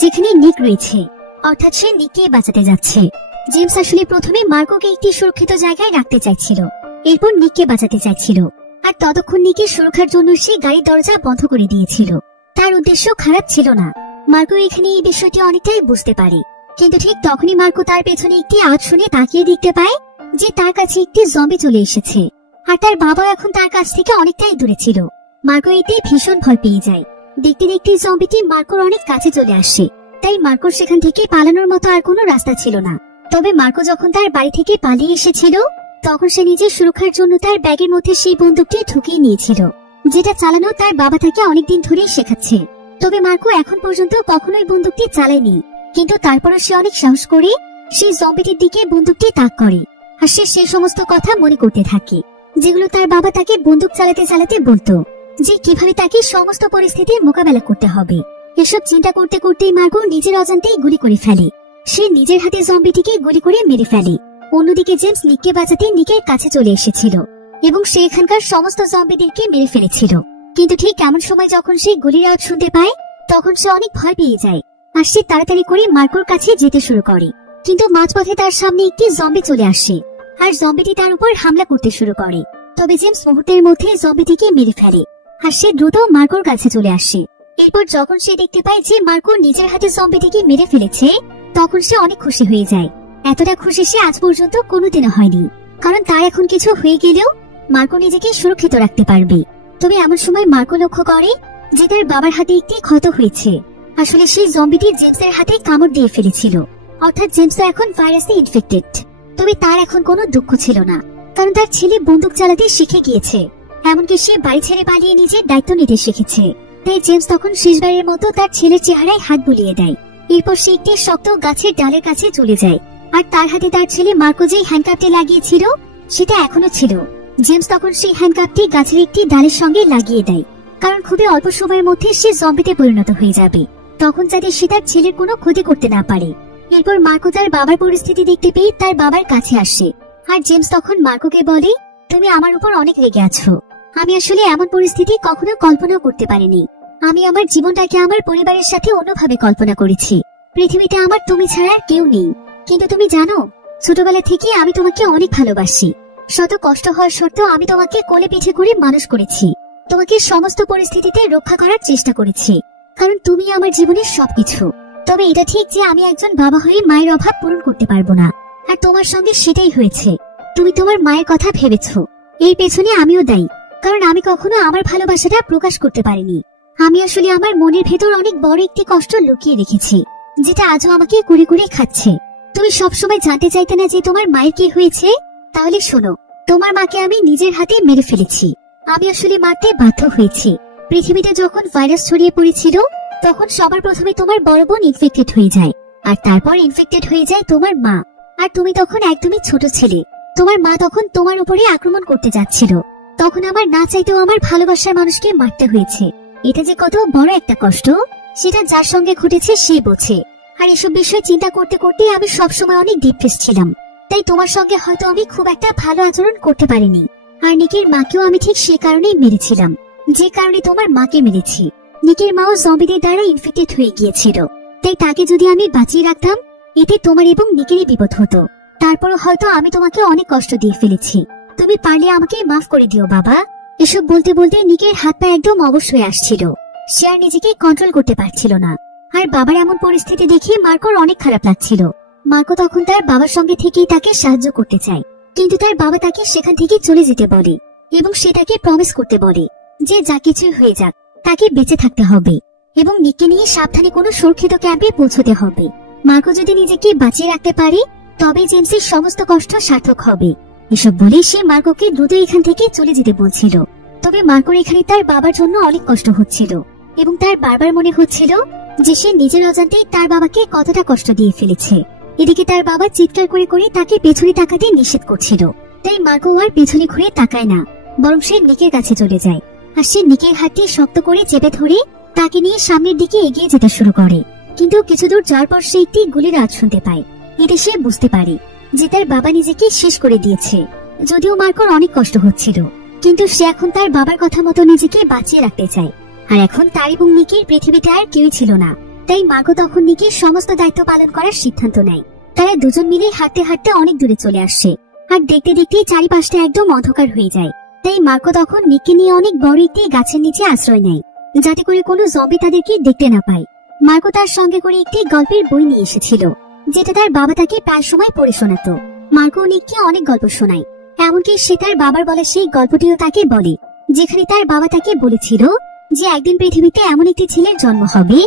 যেখানে নিক রয়েছে, অর্থাৎ সে নিককে বাঁচাতে যাচ্ছে। জেমস আসলে প্রথমে মার্কোকে একটি সুরক্ষিত জায়গায় রাখতে চাইছিল, এরপর নিককে বাঁচাতে চাইছিল। আর ততক্ষণ নিকের সুরক্ষার জন্য সে গাড়ির দরজা বন্ধ করে দিয়েছিল। তার উদ্দেশ্য খারাপ ছিল না। মার্কো এখানে এই বিষয়টি অনেকটাই বুঝতে পারে। কিন্তু ঠিক তখনই মার্কো তার পেছনে একটি আওয়াজ শুনে তাকিয়ে দেখতে পায় যে তার কাছে একটি জম্বি চলে এসেছে আর তার বাবা এখন তার কাছ থেকে অনেকটাই দূরে ছিল। মার্কো এতে ভীষণ ভয় পেয়ে যায়। দেখতে দেখতে জম্বিটি মার্কোর অনেক কাছে চলে আসে, তাই মার্কোর সেখান থেকে পালানোর মতো আর কোনো রাস্তা ছিল না। তবে মার্কো যখন তার বাড়ি থেকে পালিয়ে এসেছিল তখন সে নিজের সুরক্ষার জন্য তার ব্যাগের মধ্যে সেই বন্দুকটি ঢুকিয়ে নিয়েছিল, যেটা চালানো তার বাবা তাকে অনেকদিন ধরেই শেখাচ্ছে। তবে মার্কো এখন পর্যন্ত কখনোই বন্দুকটি চালায়নি, কিন্তু তারপরও সে অনেক সাহস করে সেই জম্বিটির দিকে বন্দুকটি তাক করে আর সে সেই সমস্ত কথা মনে করতে থাকে যেগুলো তার বাবা তাকে বন্দুক চালাতে চালাতে বলতো, যে কিভাবে তাকে সমস্ত পরিস্থিতির মোকাবেলা করতে হবে। এসব চিন্তা করতে করতেই মার্কো নিজের অজান্তেই গুলি করে ফেলে। সে নিজের হাতে জম্বিটিকে গুলি করে মেরে ফেলে। অন্যদিকে জেমস নিককে বাঁচাতে নিকের কাছে চলে এসেছিল এবং সে এখানকার সমস্ত জম্বিদেরকে মেরে ফেলেছিল। কিন্তু ঠিক এমন সময় যখন সে গুলির আওয়াজ শুনতে পায় তখন সে অনেক ভয় পেয়ে যায় আর সে তাড়াতাড়ি করে মার্কোর কাছে যেতে শুরু করে। কিন্তু মাঝপথে তার সামনে একটি জম্বি চলে আসে আর জম্বিটি তার উপর হামলা করতে শুরু করে। তবে জেমস মুহূর্তের মধ্যে জম্বিটিকে মেরে ফেলে আর সে দ্রুত মার্কোর কাছে চলে আসে। এরপর যখন সে দেখতে পায় যে মার্কো নিজের হাতে জম্বিটিকে মেরে ফেলেছে তখন সে অনেক খুশি হয়ে যায়। এতটা খুশি সে আজ পর্যন্ত কোনোদিনও হয়নি, কারণ তার এখন কিছু হয়ে গেলেও মার্কো নিজেকে সুরক্ষিত রাখতে পারবে। তবে এমন সময় মার্কো লক্ষ্য করে যে তার বাবার হাতে একটি ক্ষত হয়েছে। আসলে সেই জম্বিটি জেমসের হাতে কামড় দিয়ে ফেলেছিল, অর্থাৎ জেমসও এখন ভাইরাসে ইনফেক্টেড। তবে তার এখন কোনো দুঃখ ছিল না, কারণ তার ছেলে বন্দুক চালাতে শিখে গিয়েছে। এমনকি সে বাড়ি ছেড়ে পালিয়ে নিজের দায়িত্ব নিতে শিখেছে। তাই জেমস তখন শেষবারের মতো তার ছেলের চেহারায় হাত বুলিয়ে দেয়। এরপর সে একটি শক্ত গাছের ডালের কাছে চলে যায় আর তার হাতে তার ছেলে মার্কো যেই হ্যান্ডকাপটি লাগিয়েছিল সেটা এখনো ছিল। জেমস তখন সেই হ্যান্ডকাপটি গাছের একটি ডালের সঙ্গে লাগিয়ে দেয়, কারণ খুবই অল্প সময়ের মধ্যে সে জম্বিতে পরিণত হয়ে যাবে, তখন যাতে সে তার ছেলের কোনো ক্ষতি করতে না পারে। এরপর মার্কো তার বাবার পরিস্থিতি দেখতে পেয়ে তার বাবার কাছে আসে আর জেমস তখন মার্কোকে বলে, তুমি আমার উপর অনেক রেগে আছো। আমি আসলে এমন পরিস্থিতি কখনো কল্পনাও করতে পারিনি। আমি আমার জীবনটাকে আমার পরিবারের সাথে অন্যভাবে কল্পনা করেছি। পৃথিবীতে আমার তুমি ছাড়া আর কেউ নেই। কিন্তু তুমি জানো, ছোটবেলা থেকে আমি তোমাকে অনেক ভালোবাসি। শত কষ্ট হওয়ার সত্ত্বেও আমি তোমাকে কোলে পিঠে করে মানুষ করেছি। তোমাকে সমস্ত পরিস্থিতিতে রক্ষা করার চেষ্টা করেছি, কারণ তুমি আমার জীবনের সবকিছু। তবে এটা ঠিক যে আমি একজন বাবা হয়ে মায়ের অভাব পূরণ করতে পারবো না, আর তোমার সঙ্গে সেটাই হয়েছে। তুমি তোমার মায়ের কথা ভেবেছো, এর পেছনে আমিও দায়ী, কারণ আমি কখনো আমার ভালোবাসাটা প্রকাশ করতে পারিনি। আমি আসলে আমার মনের ভেতর অনেক বড় একটি কষ্ট লুকিয়ে রেখেছি, যেটা আজও আমাকে কুড়ে কুড়ে খাচ্ছে। তুমি সবসময় জানতে চাইতে না যে তোমার মায়ের কি হয়েছে? তাহলে শোনো, তোমার মাকে আমি নিজের হাতে মেরে ফেলেছি। আমি আসলে মারতে বাধ্য হয়েছি। পৃথিবীতে যখন ভাইরাস ছড়িয়ে পড়েছিল তখন সবার প্রথমে তোমার বড় বোন ইনফেক্টেড হয়ে যায়, আর তারপর ইনফেক্টেড হয়ে যায় তোমার মা। আর তুমি তখন একদমই ছোট ছিলে। তোমার মা তখন তোমার উপরে আক্রমণ করতে যাচ্ছিল। তখন আমার না চাইতেও আমার ভালোবাসার মানুষকে মারতে হয়েছে। এটা যে কত বড় একটা কষ্ট সেটা যার সঙ্গে ঘটেছে সে বোঝে। আর এসব বিষয় চিন্তা করতে করতে আমি সবসময় অনেক ডিপ্রেস ছিলাম। তাই তোমার সঙ্গে হয়তো আমি খুব একটা ভালো আচরণ করতে পারিনি। আর নিকের মাকেও আমি ঠিক সে কারণেই মেরেছিলাম, যে কারণে তোমার মাকে মেরেছি। নিকের মাও জম্বিদের দ্বারা ইনফেক্টেড হয়ে গিয়েছিল, তাই তাকে যদি আমি বাঁচিয়ে রাখতাম এতে তোমার এবং নিকেরই বিপদ হতো। তারপরও হয়তো আমি তোমাকে অনেক কষ্ট দিয়ে ফেলেছি, তুমি পারলে আমাকে মাফ করে দিও বাবা। এসব বলতে বলতে নিকের হাত পা একদম অবশ হয়ে আসছিল। সে আর নিজেকে কন্ট্রোল করতে পারছিল না। আর বাবার এমন পরিস্থিতি দেখে মার্কোর অনেক খারাপ লাগছিল। মার্কো তখন তার বাবার সঙ্গে থেকেই তাকে সাহায্য করতে চায়, কিন্তু তার বাবা তাকে সেখান থেকে চলে যেতে বলে এবং সে তাকে প্রমিস করতে বলে যে যা কিছু হয়ে যাক তাকে বেঁচে থাকতে হবে এবং নিককে নিয়ে সাবধানে কোনো সুরক্ষিত ক্যাম্পে পৌঁছতে হবে। মার্কো যদি নিজেকে বাঁচিয়ে রাখতে পারে তবে জেমসের সমস্ত কষ্ট সার্থক হবে। এসব বলে সে মার্কোকে দ্রুত এখান থেকে চলে যেতে বলছিল। তবে মার্কোর এখানে তার বাবার জন্য অনেক কষ্ট হচ্ছিল এবং তার বারবার মনে হচ্ছিল যে সে নিজের অজান্তেই তার বাবাকে কতটা কষ্ট দিয়ে ফেলেছে। এদিকে তার বাবা চিৎকার করে করে তাকে পেছনে তাকাতে নিষেধ করছিল। তাই মার্কো আর পেছনে ঘুরে তাকায় না, বরং সে নিকের কাছে চলে যায়। আর সে নিকের হাতটি শক্ত করে চেপে ধরে তাকে নিয়ে সামনের দিকে এগিয়ে যেতে শুরু করে। কিন্তু কিছু দূর যাওয়ার পর সে একটি গুলির আওয়াজ শুনতে পায়। এতে সে বুঝতে পারে যে তার বাবা নিজেকে শেষ করে দিয়েছে। যদিও মার্কোর অনেক কষ্ট হচ্ছিল, কিন্তু সে এখন তার বাবার কথা মতো নিজেকে বাঁচিয়ে রাখতে চায়। আর এখন তার এবং নিকের পৃথিবীতে আর কেউই ছিল না। তাই মার্কো তখন নিকের সমস্ত দায়িত্ব পালন করার সিদ্ধান্ত নেয়। তারা দুজন মিলে হাঁটতে হাঁটতে অনেক দূরে চলে আসে আর দেখতে দেখতে চারিপাশটা একদম অন্ধকার হয়ে যায়। তাই মার্কো তখন নিককে নিয়ে অনেক বড় একটি গাছের নিচে আশ্রয় নেয়, যাতে করে কোনো জম্বি তাদেরকে দেখতে না পায়। মার্কো তার সঙ্গে করে একটি গল্পের বই নিয়ে এসেছিল, যেটা তার বাবা তাকে প্রায় সময় পড়ে শোনাতো। মার্কো নিককে অনেক গল্প শোনায়, এমনকি সে তার বাবার বলা সেই গল্পটিও তাকে বলে, যেখানে তার বাবা তাকে বলেছিল যে একদিন পৃথিবীতে এমন একটি ছেলের জন্ম হবে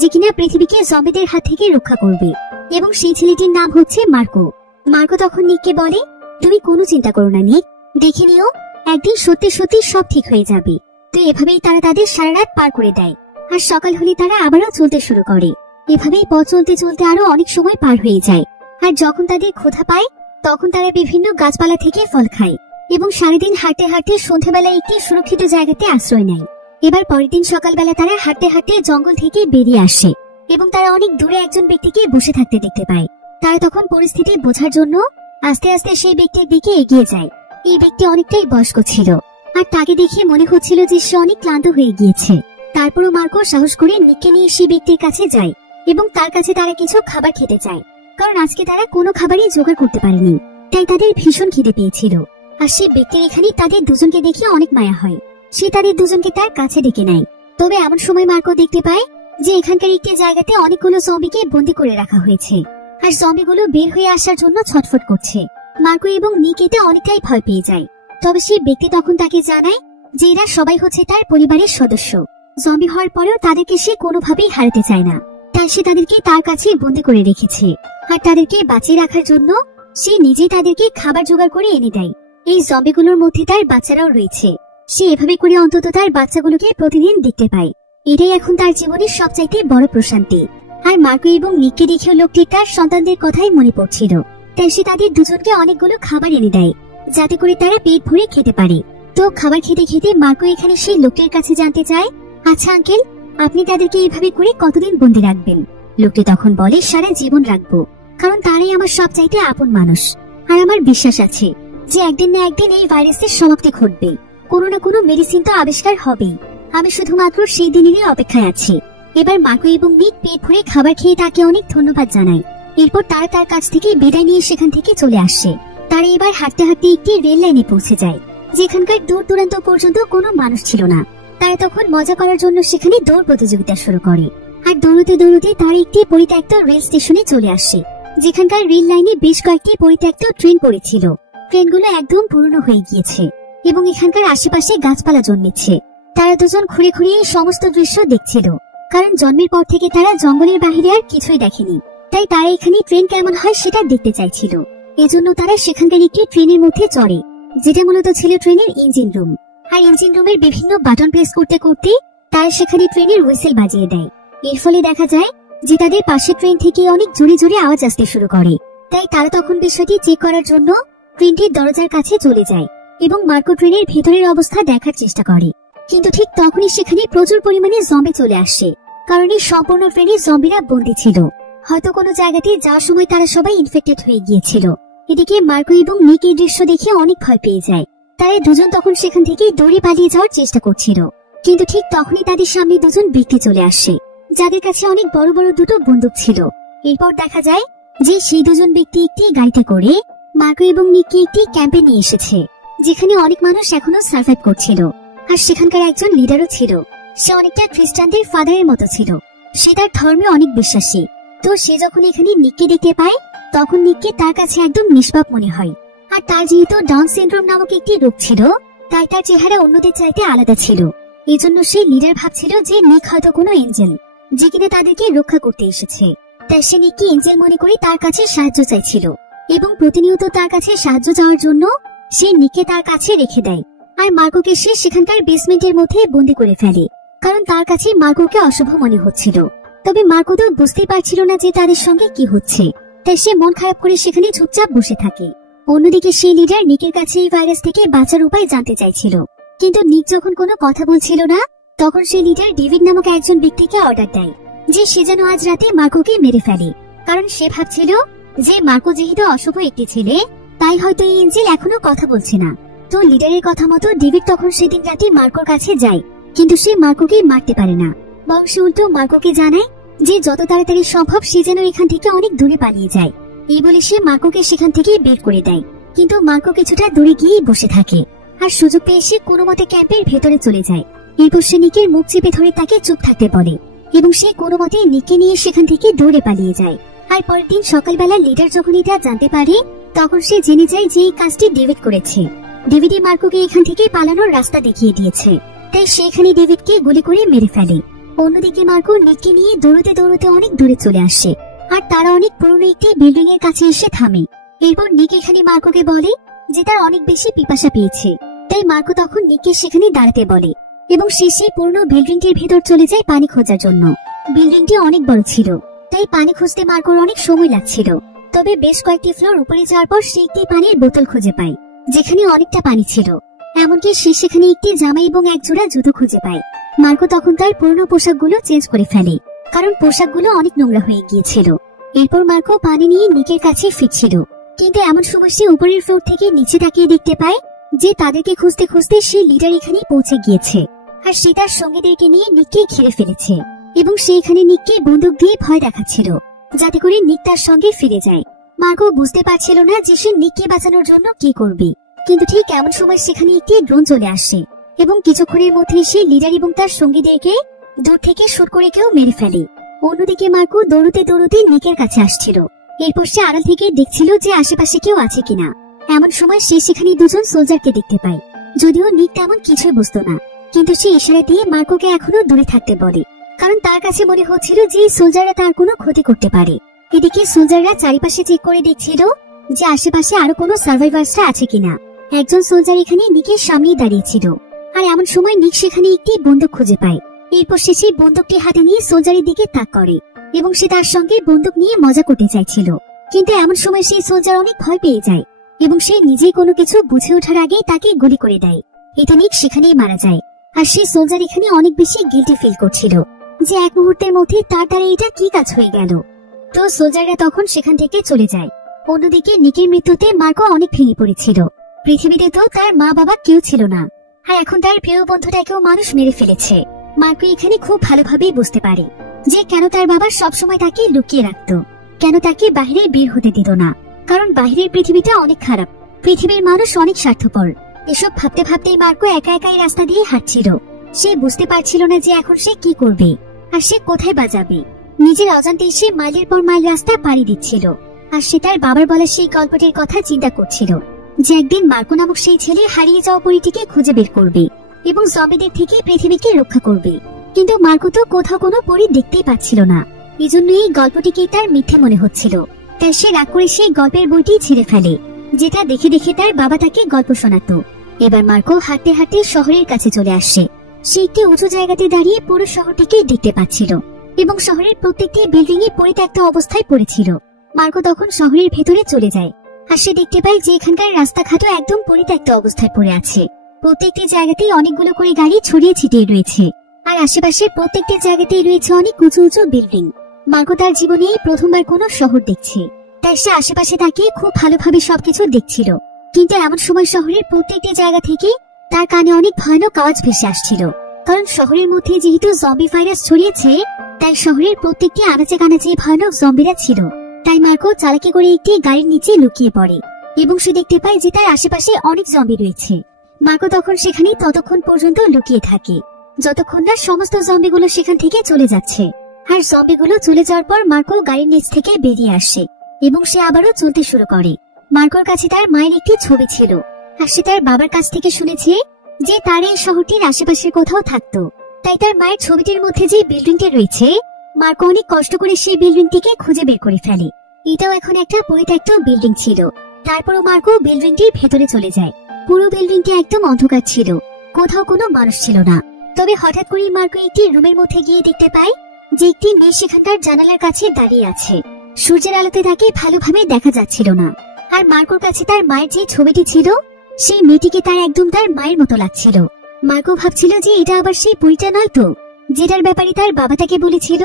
যে কিনা পৃথিবীকে জম্বিদের হাত থেকে রক্ষা করবে, এবং সেই ছেলেটির নাম হচ্ছে মার্কো। মার্কো তখন নিককে বলে, তুমি কোনো চিন্তা করো না নিক, দেখে নিও একদিন সত্যি সত্যি সব ঠিক হয়ে যাবে। তো এভাবেই তারা তাদের সারা রাত পার করে দেয়। আর সকাল হলে তারা আবারও চলতে শুরু করে। এভাবেই পথ চলতে চলতে আরো অনেক সময় পার হয়ে যায়। আর যখন তাদের ক্ষুধা পায় তখন তারা বিভিন্ন গাছপালা থেকে ফল খায় এবং সারাদিন হাঁটতে হাঁটতে সন্ধ্যাবেলা একটি সুরক্ষিত জায়গাতে আশ্রয় নেয়। এবার পরের দিন সকালবেলা তারা হাঁটতে হাঁটতে জঙ্গল থেকে বেরিয়ে আসে এবং তারা অনেক দূরে একজন ব্যক্তিকে বসে থাকতে দেখতে পায়। তারা তখন পরিস্থিতি বোঝার জন্য আস্তে আস্তে সেই ব্যক্তির দিকে এগিয়ে যায়। এই ব্যক্তি অনেকটাই বয়স্ক ছিল আর তাকে দেখে মনে হচ্ছিল যে সে অনেক ক্লান্ত হয়ে গিয়েছে। তারপরও মার্কো সাহস করে নিককে নিয়ে সেই ব্যক্তির কাছে যায় এবং তার কাছে তারা কিছু খাবার খেতে চায়, কারণ আজকে তারা কোনো খাবারই জোগাড় করতে পারেনি। তাই তাদের ভীষণ খিদে পেয়েছিল। আর সেই ব্যক্তির এখানে তাদের দুজনকে দেখে অনেক মায়া হয়। সে তাদের দুজনকে তার কাছে ডেকে নেয়। তবে এমন সময় মার্কো দেখতে পায় যে এখানকার একটি জায়গাতে অনেকগুলো জম্বিকে বন্দী করে রাখা হয়েছে আর জম্বিগুলো বের হয়ে আসার জন্য ছটফট করছে। মার্কো এবং নিক এতে অনেকটাই ভয় পেয়ে যায়। তবে সেই ব্যক্তি তখন তাকে জানায় যে এরা সবাই হচ্ছে তার পরিবারের সদস্য। জম্বি হওয়ার পরেও তাদেরকে সে কোনোভাবেই হারাতে চায় না, তাই সে তাদেরকে তার কাছে বন্দী করে রেখেছে। আর তাদেরকে বাঁচিয়ে রাখার জন্য সে নিজেই তাদেরকে খাবার জোগাড় করে এনে দেয়। এই জম্বিগুলোর মধ্যে তার বাচ্চারাও রয়েছে। সে এভাবে করে অন্তত তার বাচ্চাগুলোকে প্রতিদিন দেখতে পায়। এটাই এখন তার জীবনের সবচাইতে বড় প্রশান্তি। আর মার্কো এবং নিককে দেখেও লোকটি তার সন্তানদের কথাই মনে পড়ছিল। তাই সে তাদের দুজনকে অনেকগুলো খাবার এনে দেয়, যাতে করে তারা পেট ভরে খেতে পারে। তো খাবার খেতে খেতে মার্কো এখানে সেই লোকটির কাছে জানতে চায়, আচ্ছা আঙ্কেল, আপনি তাদেরকে এইভাবে করে কতদিন বন্দী রাখবেন? লোকটি তখন বলে, সারা জীবন রাখবো, কারণ তারাই আমার সবচাইতে আপন মানুষ। আর আমার বিশ্বাস আছে যে একদিন না একদিন এই ভাইরাসের সমাপ্তি ঘটবে। কোনো না কোনো মেডিসিন তো আবিষ্কার হবেই। আমি শুধুমাত্র সেই দিনেরই অপেক্ষায় আছি। এবার মার্কো এবং নিক পেট ভরে খাবার খেয়ে তাকে অনেক ধন্যবাদ জানায়। এরপর তারা তার কাছ থেকে বিদায় নিয়ে সেখান থেকে চলে আসে। তারা এবার হাঁটতে হাঁটতে একটি রেল লাইনে পৌঁছে যায়, যেখানকার দূর দূরান্ত পর্যন্ত কোনো মানুষ ছিল না। তারা তখন মজা করার জন্য সেখানে দৌড় প্রতিযোগিতা শুরু করে। আর দৌড়তে দৌড়তে তারা একটি পরিত্যক্ত রেল স্টেশনে চলে আসে, যেখানকার রেল লাইনে বেশ কয়েকটি পরিত্যক্ত ট্রেন পড়েছিল। ট্রেনগুলো একদম পুরনো হয়ে গিয়েছে এবং এখানকার আশেপাশে গাছপালা জন্মেছে। তারা দুজন ঘুরে ঘুরে এই সমস্ত দৃশ্য দেখছিল, কারণ জন্মের পর থেকে তারা জঙ্গলের বাহিরে আর কিছুই দেখেনি। তাই তারা এখানে ট্রেন কেমন হয় সেটা দেখতে চাইছিল। এজন্য তারা সেখানকার একটি ট্রেনের মধ্যে চড়ে, যেটা মূলত ছিল ট্রেনের ইঞ্জিন রুম। আর ইঞ্জিন রুমের বিভিন্ন বাটন প্রেস করতে করতে তারা সেখানে ট্রেনের হুইসেল বাজিয়ে দেয়। এর ফলে দেখা যায় যে তাদের পাশের ট্রেন থেকে অনেক জোরে জোরে আওয়াজ আসতে শুরু করে। তাই তারা তখন বিষয়টি চেক করার জন্য ট্রেনটির দরজার কাছে চলে যায় এবং মার্কো ট্রেনের ভেতরের অবস্থা দেখার চেষ্টা করে। কিন্তু ঠিক তখনই সেখানে প্রচুর পরিমাণে জম্বি চলে আসে, কারণ এই সম্পূর্ণ ট্রেনে জম্বিরা বন্দী ছিল। হয়তো কোনো জায়গাতে যাওয়ার সময় তারা সবাই ইনফেক্টেড হয়ে গিয়েছিল। এদিকে মার্কো এবং নিক এই দৃশ্য দেখে অনেক ভয় পেয়ে যায়। তারা দুজন তখন সেখান থেকে দৌড়ে পালিয়ে যাওয়ার চেষ্টা করছিল, কিন্তু ঠিক তখনই তাদের সামনে দুজন ব্যক্তি চলে আসে, যাদের কাছে অনেক বড় বড় দুটো বন্দুক ছিল। এরপর দেখা যায় যে সেই দুজন ব্যক্তি একটি গাড়িতে করে মার্কো এবং নিককে একটি ক্যাম্পে নিয়ে এসেছে, যেখানে অনেক মানুষ এখনো সার্ভাইভ করছিল। আর সেখানকার একজন লিডারও ছিল। সে অনেকটা খ্রিস্টানদের ফাদারের মতো ছিল। সে তার ধর্মে অনেক বিশ্বাসী। তো সে যখন এখানে নিককে দেখতে পায়, তখন নিককে তার কাছে একদম নিষ্পাপ মনে হয়। আর তার যেহেতু ডাউন সিনড্রোম নামক একটি রোগ ছিল, তাই তার চেহারা অন্যদের চাইতে আলাদা ছিল। এজন্য সেই লিডার ভাবছিল যে নিক হয়তো কোনো এঞ্জেল, যে কিনা তাদেরকে রক্ষা করতে এসেছে। তাই সে নিককে এঞ্জেল মনে করে তার কাছে সাহায্য চাইছিল, এবং প্রতিনিয়ত তার কাছে সাহায্য চাওয়ার জন্য সে নিককে তার কাছে রেখে দেয়। আর মার্কোকে সে সেখানকার বেসমেন্টের মধ্যে বন্দি করে ফেলে, কারণ তার কাছে মার্কোকে অশুভ মনে হচ্ছিল। তবে মার্কো তো বুঝতেই পারছিল না যে তাদের সঙ্গে কি হচ্ছে, তাই সে মন খারাপ করে সেখানে চুপচাপ বসে থাকে। অন্যদিকে সেই লিডার নিকের কাছে এই ভাইরাস থেকে বাঁচার উপায় জানতে চাইছিল, কিন্তু নিক যখন কোনো কথা বলছিল না, তখন সেই লিডার ডেভিড নামক একজন ব্যক্তিকে অর্ডার দেয় যে সে যেন আজ রাতে মার্কোকে মেরে ফেলে। কারণ সে ভাবছিল যে মার্কো যেহেতু অশুভ একটি ছেলে, তাই হয়তো এই এঞ্জেল এখনো কথা বলছে না। তো লিডারের কথা মতো ডেভিড তখন সেদিন রাতে মার্কোর কাছে যায়, কিন্তু সে মার্কোকে মারতে পারে না, বরং সে উল্টো মার্কোকে জানায় যে যত তাড়াতাড়ি সম্ভব সে যেন এখান থেকে অনেক দূরে পালিয়ে যায়। এই বলে সে মার্কোকে সেখান থেকে বের করে দেয়। কিন্তু মার্কো কিছুটা দূরে গিয়েই বসে থাকে, আর সুযোগ পেয়ে সে কোনো মতে ক্যাম্পের ভেতরে চলে যায়। এরপর সে নিকের মুখ চেপে ধরে তাকে চুপ থাকতে বলে, এবং সে কোনো মতে নিককে নিয়ে সেখান থেকে দৌড়ে পালিয়ে যায়। আর পরের দিন সকালবেলা লিডার যখন এটা জানতে পারে, তখন সে জেনে যায় যে এই কাজটি ডেভিড করেছে। ডেভিডই মার্কোকে এখান থেকে পালানোর রাস্তা দেখিয়ে দিয়েছে, তাই সে এখানে ডেভিডকে গুলি করে মেরে ফেলে। অন্যদিকে মার্কো নিককে নিয়ে দৌড়তে দৌড়তে অনেক দূরে চলে আসে, আর তারা অনেক পুরনো একটি বিল্ডিং এর কাছে এসে থামে। এরপর নিক এখানে মার্কোকে বলে যে তার অনেক বেশি পিপাসা পেয়েছে, তাই মার্কো তখন নিককে সেখানে দাঁড়াতে বলে, এবং সে সেই পুরনো বিল্ডিংটির ভেতর চলে যায় পানি খোঁজার জন্য। বিল্ডিংটি অনেক বড় ছিল, তাই পানি খুঁজতে মার্কোর অনেক সময় লাগছিল। তবে বেশ কয়েকটি ফ্লোর উপরে যাওয়ার পর সে একটি পানির বোতল খুঁজে পায়, যেখানে অনেকটা পানি ছিল। এমনকি সে সেখানে একটি জামা এবং এক জোড়া জুতো খুঁজে পায়। মার্কো তখন তার পুরনো পোশাকগুলো চেঞ্জ করে ফেলে, কারণ পোশাকগুলো অনেক নোংরা হয়ে গিয়েছিল। এরপর মার্কো পানি নিয়ে নিকের কাছে ফিরছিল, কিন্তু এমন সময় সে উপরের ফ্লোর থেকে নিচে তাকিয়ে দেখতে পায় যে তাদেরকে খুঁজতে খুঁজতে সে লিডার এখানে পৌঁছে গিয়েছে, আর সে তার সঙ্গীদেরকে নিয়ে নিককে ঘিরে ফেলেছে, এবং সে এখানে নিককে বন্দুক দিয়ে ভয় দেখাচ্ছিল, যাতে করে নিক তার সঙ্গে ফিরে যায়। মার্কো বুঝতে পারছিল না যে সে নিককে বাঁচানোর জন্য কি করবে, কিন্তু ঠিক এমন সময় সেখানে একটি ড্রোন চলে আসে, এবং কিছুক্ষণের মধ্যে সে লিডার এবং তার সঙ্গীদেরকে দূর থেকে শুট করে কেউ মেরে ফেলে। অন্যদিকে মার্কো দৌড়তে দৌড়তে নিকের কাছে আসছিল। এরপর সে আড়াল থেকে দেখছিল যে আশেপাশে কেউ আছে কিনা। এমন সময় সে সেখানে দুজন সোলজারকে দেখতে পায়। যদিও নিক তেমন কিছুই বুঝতো না, কিন্তু সে ইশারা দিয়ে মার্কোকে এখনো দূরে থাকতে বলে, কারণ তার কাছে মনে হচ্ছিল যে সোলজাররা তার কোনো ক্ষতি করতে পারে। এদিকে সোলজাররা চারিপাশে চেক করে দেখছিল যে আশেপাশে আরো কোনো সার্ভাইভার্সরা আছে কিনা। একজন সোলজার এখানে নিকের সামনেই দাঁড়িয়েছিল, আর এমন সময় নিক সেখানে একটি বন্দুক খুঁজে পায়। এরপর সে সেই বন্দুকটি হাতে নিয়ে সোলজারের দিকে তাক করে, এবং সে তার সঙ্গে বন্দুক নিয়ে মজা করতে চাইছিল। কিন্তু এমন সময় সেই সোলজার অনেক ভয় পেয়ে যায়, এবং সে নিজেই কোনো কিছু বুঝে ওঠার আগেই তাকে গুলি করে দেয়। এতে নিক সেখানেই মারা যায়। আর সেই সোলজার এখানে অনেক বেশি গিল্টি ফিল করছিল যে এক মুহূর্তের মধ্যে তার দ্বারা এটা কি কাজ হয়ে গেল। তো সোলজাররা তখন সেখান থেকে চলে যায়। অন্যদিকে নিকের মৃত্যুতে মার্কো অনেক ভেঙে পড়েছিল। পৃথিবীতে তো তার মা বাবা কেউ ছিল না, আর এখন তার প্রিয় বন্ধুটাকেও মানুষ মেরে ফেলেছে। মার্কো এখানে খুব ভালোভাবেই বুঝতে পারে যে কেন তার বাবা সবসময় তাকে লুকিয়ে রাখতো, কেন তাকে বাইরে বের হতে দিত না। কারণ বাইরের পৃথিবীটা অনেক খারাপ, পৃথিবীর মানুষ অনেক স্বার্থপর। এসব ভাবতে ভাবতেই মার্কো একা একাই রাস্তা দিয়ে হাঁটছিল। সে বুঝতে পারছিল না যে এখন সে কি করবে, আর সে কোথায় বা যাবে। নিজের অজান্তেই সে মাইলের পর মাইল রাস্তা পাড়ি দিচ্ছিল, আর সে তার বাবার বলা সেই গল্পটির কথা চিন্তা করছিল যে একদিন মার্কো নামক সেই ছেলে হারিয়ে যাওয়া পরীটিকে খুঁজে বের করবে এবং জম্বিদের থেকে পৃথিবীকে রক্ষা করবে। কিন্তু মার্কো তো কোথাও কোনো পরী দেখতেই পাচ্ছিল না, এজন্য এই গল্পটিকে তার মিথ্যে মনে হচ্ছিল। তাই সে রাগ করে সেই গল্পের বইটি ছিঁড়ে ফেলে, যেটা দেখে দেখে তার বাবা তাকে গল্প শোনাতো। এবার মার্কো হাঁটতে হাঁটতে শহরের কাছে চলে আসে। সে একটি উঁচু জায়গাতে দাঁড়িয়ে পুরো শহরটিকে দেখতে পাচ্ছিল, এবং শহরের প্রত্যেকটি বিল্ডিং এ পরিত্যক্ত অবস্থায় পড়েছিল। মার্কো তখন শহরের ভেতরে চলে যায়, আর সে দেখতে পায় যে এখানকার রাস্তাঘাটও একদম পরিত্যক্ত অবস্থায় পড়ে আছে। প্রত্যেকটি জায়গাতেই অনেকগুলো করে গাড়ি ছড়িয়ে ছিটিয়ে রয়েছে, আর আশেপাশে প্রত্যেকটি জায়গাতেই রয়েছে অনেক উঁচু উঁচু বিল্ডিং। মার্কো তার জীবনে এই প্রথমবার কোনো শহর দেখছে, তাই সে আশেপাশে তাকিয়ে খুব ভালোভাবে সবকিছু দেখছিল। কিন্তু এমন সময় শহরের প্রত্যেকটি জায়গা থেকে তার কানে অনেক ভয়ানক আওয়াজ ভেসে আসছিল। কারণ শহরের মধ্যে যেহেতু জম্বি ভাইরাস ছড়িয়েছে, তাই শহরের প্রত্যেকটি আনাচে কানাচে ভয়ানক জম্বিরা ছিল। তাই মার্কো চালাকি করে একটি গাড়ির নিচে লুকিয়ে পড়ে এবং সে দেখতে পায় যে তার আশেপাশে অনেক জম্বি রয়েছে। মার্কো তখন সেখানে ততক্ষণ পর্যন্ত লুকিয়ে থাকে যতক্ষণ না সমস্ত জম্বিগুলো সেখান থেকে চলে যাচ্ছে। আর জম্বিগুলো চলে যাওয়ার পর মার্কো গাড়ির নিচ থেকে বেরিয়ে আসে এবং সে আবারও চলতে শুরু করে। মার্কোর কাছে তার মায়ের একটি ছবি ছিল আর সে তার বাবার কাছ থেকে শুনেছে যে তার এই শহরটির আশেপাশের কোথাও থাকতো। তাই তার মায়ের ছবিটির মধ্যে যে বিল্ডিংটি রয়েছে, মার্কো অনেক কষ্ট করে সেই বিল্ডিংটিকে খুঁজে বের করে ফেলে। এটাও এখন একটা পরিত্যক্ত বিল্ডিং ছিল। তারপরও মার্কো বিল্ডিংটির ভেতরে চলে যায়। পুরো বিল্ডিংটি একদম অন্ধকার ছিল, কোথাও কোনো মানুষ ছিল না। তবে হঠাৎ করে মার্কো একটি রুমের মধ্যে গিয়ে দেখতে পায় যে একটি মেয়ে সেখানকার জানালার কাছে দাঁড়িয়ে আছে। সূর্যের আলোতে তাকে ভালোভাবে দেখা যাচ্ছিল না। আর মার্কোর কাছে তার মায়ের যে ছবিটি ছিল, সেই মেয়েটিকে তার একদম তার মায়ের মতো লাগছিল। মার্কো ভাবছিল যে এটা আবার সেই বুড়িটা নয় তো, যেটার ব্যাপারে তার বাবা তাকে বলেছিল।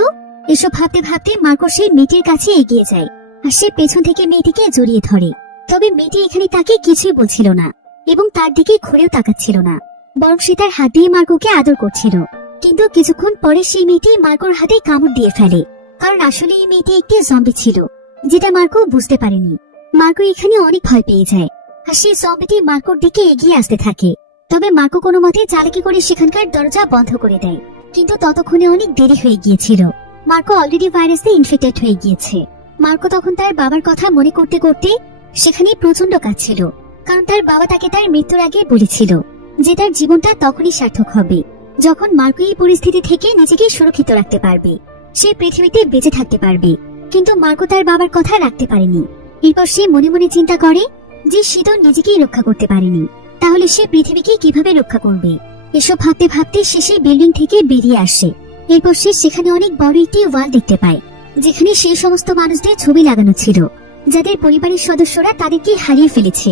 এসব ভাবতে ভাবতে মার্কো সেই মেয়েটির কাছে এগিয়ে যায় আর সে পেছন থেকে মেয়েটিকে জড়িয়ে ধরে। তবে মেয়েটি এখানে তাকে কিছুই বলছিল না এবং তার দিকে ঘুরেও তাকাচ্ছিল না, বরং সে তার হাত দিয়ে মার্কোকে আদর করছিল। কিন্তু কিছুক্ষণ পরে সেই মেয়েটি মার্কোর হাতে কামড় দিয়ে ফেলে, কারণ আসলে এই মেয়েটি একটি জম্বি ছিল, যেটা মার্কো বুঝতে পারেনি। মার্কো এখানে অনেক ভয় পেয়ে যায় আর সেই জম্বিটি মার্কোর দিকে এগিয়ে আসতে থাকে। তবে মার্কো কোনো মতে চালাকি করে সেখানকার দরজা বন্ধ করে দেয়, কিন্তু ততক্ষণে অনেক দেরি হয়ে গিয়েছিল। মার্কো অলরেডি ভাইরাসে ইনফেক্টেড হয়ে গিয়েছে। মার্কো তখন তার বাবার কথা মনে করতে করতে সেখানে প্রচন্ড কাঁদছিল, কারণ তার বাবা তাকে তার মৃত্যুর আগে বলেছিল যে তার জীবনটা তখনই সার্থক হবে যখন মার্কো এই পরিস্থিতি থেকে নিজেকে সুরক্ষিত রাখতে পারবে, সে পৃথিবীতে বেঁচে থাকতে পারবে। কিন্তু মার্কো তার বাবার কথা রাখতে পারেনি। এরপর সে মনে মনে চিন্তা করে যে সে তো নিজেকেই রক্ষা করতে পারেনি, তাহলে সে পৃথিবীকে কিভাবে রক্ষা করবে। এসব ভাবতে ভাবতে সে সেই বিল্ডিং থেকে বেরিয়ে আসে। এরপর সে সেখানে অনেক বড় একটি ওয়াল দেখতে পায়, যেখানে সেই সমস্ত মানুষদের ছবি লাগানো ছিল যাদের পরিবারের সদস্যরা তাদেরকে হারিয়ে ফেলেছে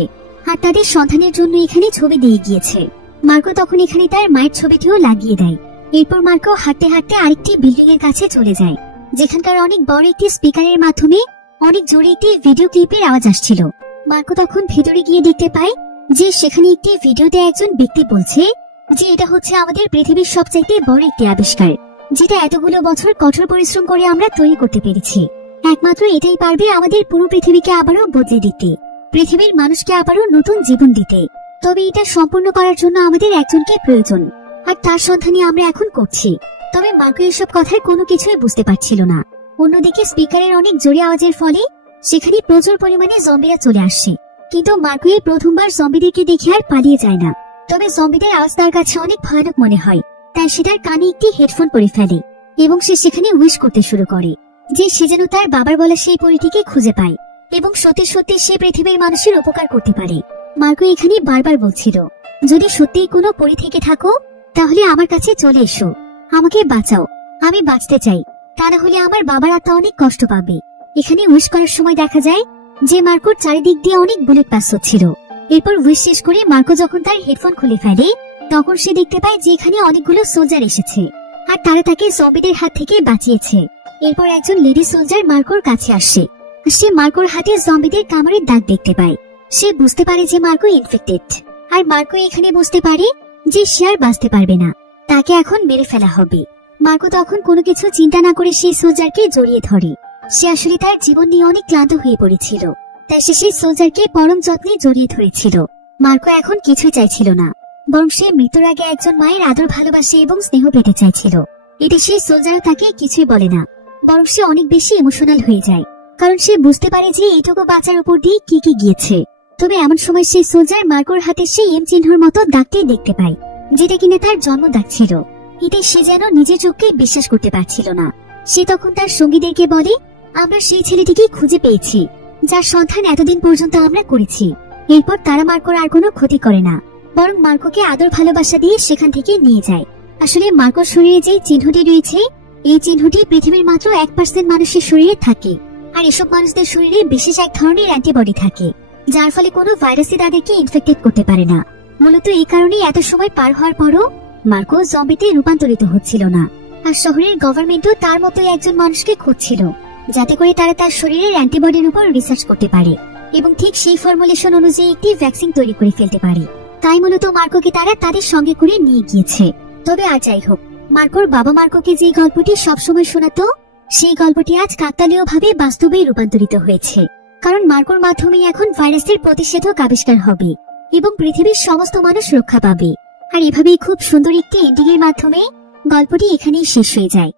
আর তাদের সন্তানের জন্য এখানে ছবি দিয়ে গিয়েছে। মার্কো তখন এখানে তার মায়ের ছবিটিও লাগিয়ে দেয়। এরপর মার্কো হাঁটতে হাঁটতে আরেকটি বিল্ডিং এর কাছে চলে যায়, যেখানকার অনেক বড় একটি স্পিকারের মাধ্যমে অনেক জোরে একটি ভিডিও ক্লিপের আওয়াজ আসছিল। মার্কো তখন ভেতরে গিয়ে দেখতে পায় যে সেখানে একটি ভিডিওতে একজন ব্যক্তি বলছে যে এটা হচ্ছে আমাদের পৃথিবীর সবচাইতে বড় একটি আবিষ্কার, যেটা এতগুলো বছর কঠোর পরিশ্রম করে আমরা তৈরি করতে পেরেছি। একমাত্র এটাই পারবে আমাদের পুরো পৃথিবীকে আবারও বদলে দিতে, পৃথিবীর মানুষকে আবারও নতুন জীবন দিতে। তবে এটা সম্পূর্ণ করার জন্য আমাদের একজনকে প্রয়োজন, আর তার সন্ধানই আমরা এখন করছি। তবে মার্কো এসব কথার কোনো কিছুই বুঝতে পারছিল না। অন্যদিকে স্পিকারের অনেক জোরে আওয়াজের ফলে সেখানে প্রচুর পরিমাণে জম্বিরা চলে আসছে। কিন্তু মার্কো এই প্রথমবার জম্বিদেরকে দেখে আর পালিয়ে যায় না। তবে জম্বিদের আওয়াজ তার কাছে অনেক ভয়ানক মনে হয়, তাই সে তার কানে একটি হেডফোন পরে ফেলে এবং সে সেখানে উইশ করতে শুরু করে যে সে যেন তার বাবার বলা সেই পরীটিকে খুঁজে পায় এবং সত্যি সত্যি সে পৃথিবীর মানুষের উপকার করতে পারে। মার্কো এখানে বারবার বলছিল, যদি সত্যিই কোনো পরী থেকে থাকো তাহলে আমার কাছে চলে এসো, আমাকে বাঁচাও, আমি বাঁচতে চাই, তা না হলে আমার বাবার আত্মা অনেক কষ্ট পাবে। এখানে উইশ করার সময় দেখা যায় যে মার্কোর চারিদিক দিয়ে অনেক বুলেট পাস হচ্ছিল। এরপর উইশ শেষ করে মার্কো যখন তার হেডফোন খুলে ফেলে, তখন সে দেখতে পায় যে এখানে অনেকগুলো সোলজার এসেছে আর তারা তাকে জম্বিদের হাত থেকে বাঁচিয়েছে। এরপর একজন লেডি সোলজার মার্কোর কাছে আসে। সে মার্কোর হাতে জম্বিদের কামড়ের দাগ দেখতে পায়। সে বুঝতে পারে যে মার্কো ইনফেক্টেড, আর মার্কো এখানে বুঝতে পারে যে সে আর বাঁচতে পারবে না, তাকে এখন মেরে ফেলা হবে। মার্কো তখন কোনো কিছু চিন্তা না করে সেই সোলজারকে জড়িয়ে ধরে। সে আসলে তার জীবন নিয়ে অনেক ক্লান্ত হয়ে পড়েছিল, তাই সে সেই সোলজারকে পরম যত্নে জড়িয়ে ধরেছিল। মার্কো এখন কিছুই চাইছিল না, বরং সে মৃত্যুর আগে একজন মায়ের আদর, ভালোবাসা এবং স্নেহ পেতে চাইছিল। এতে সেই সোলজার তাকে কিছুই বলে না, বরং সে অনেক বেশি ইমোশনাল হয়ে যায়, কারণ সে বুঝতে পারে যে এইটুকু বাচ্চার উপর দিয়ে কি কি গিয়েছে। তবে এমন সময় সেই সোলজার মার্কোর হাতে সেই এম চিহ্নর মতো দাগটি দেখতে পায়, যেটা কিনা তার জন্ম দাগ ছিল। এতে সে যেন নিজের চোখকে বিশ্বাস করতে পারছিল না। সে তখন তার সঙ্গীদেরকে বলে, আমরা সেই ছেলেটিকে খুঁজে পেয়েছি যার সন্ধান এতদিন পর্যন্ত আমরা করেছি। এরপর তারা মার্কোর আর কোনো ক্ষতি করে না, বরং মার্কোকে আদর ভালোবাসা দিয়ে সেখান থেকে নিয়ে যায়। আসলে মার্কোর শরীরে যে চিহ্নটি রয়েছে, এই চিহ্নটি পৃথিবীর মাত্র 1% মানুষের শরীরে থাকে, আর এসব মানুষদের শরীরে বিশেষ এক ধরনের অ্যান্টিবডি থাকে, যার ফলে কোনো ভাইরাসই তাদেরকে ইনফেক্টেড করতে পারে না। মূলত এই কারণেই এত সময় পার হওয়ার পরও মার্কো জম্বিতে রূপান্তরিত হচ্ছিল না, আর শহরের গভর্নমেন্টও তার মতোই একজন মানুষকে খুঁজছিল, যাতে করে তারা তার শরীরের অ্যান্টিবডির উপর রিসার্চ করতে পারে এবং ঠিক সেই ফর্মুলেশন অনুযায়ী একটি ভ্যাকসিন তৈরি করে ফেলতে পারে। তাই মূলত মার্কোকে তারা তাদের সঙ্গে করে নিয়ে গিয়েছে। তবে আর যাই হোক, মার্কোর বাবা মার্কোকে যে গল্পটি সবসময় শোনাতো, সেই গল্পটি আজ কাকতালীয়ভাবে বাস্তবে রূপান্তরিত হয়েছে, কারণ মার্কোর মাধ্যমে এখন ভাইরাসের প্রতিষেধক আবিষ্কার হবে এবং পৃথিবীর সমস্ত মানুষ রক্ষা পাবে। আর এভাবেই খুব সুন্দর একটি এন্ডিং এর মাধ্যমে গল্পটি এখানেই শেষ হয়ে যায়।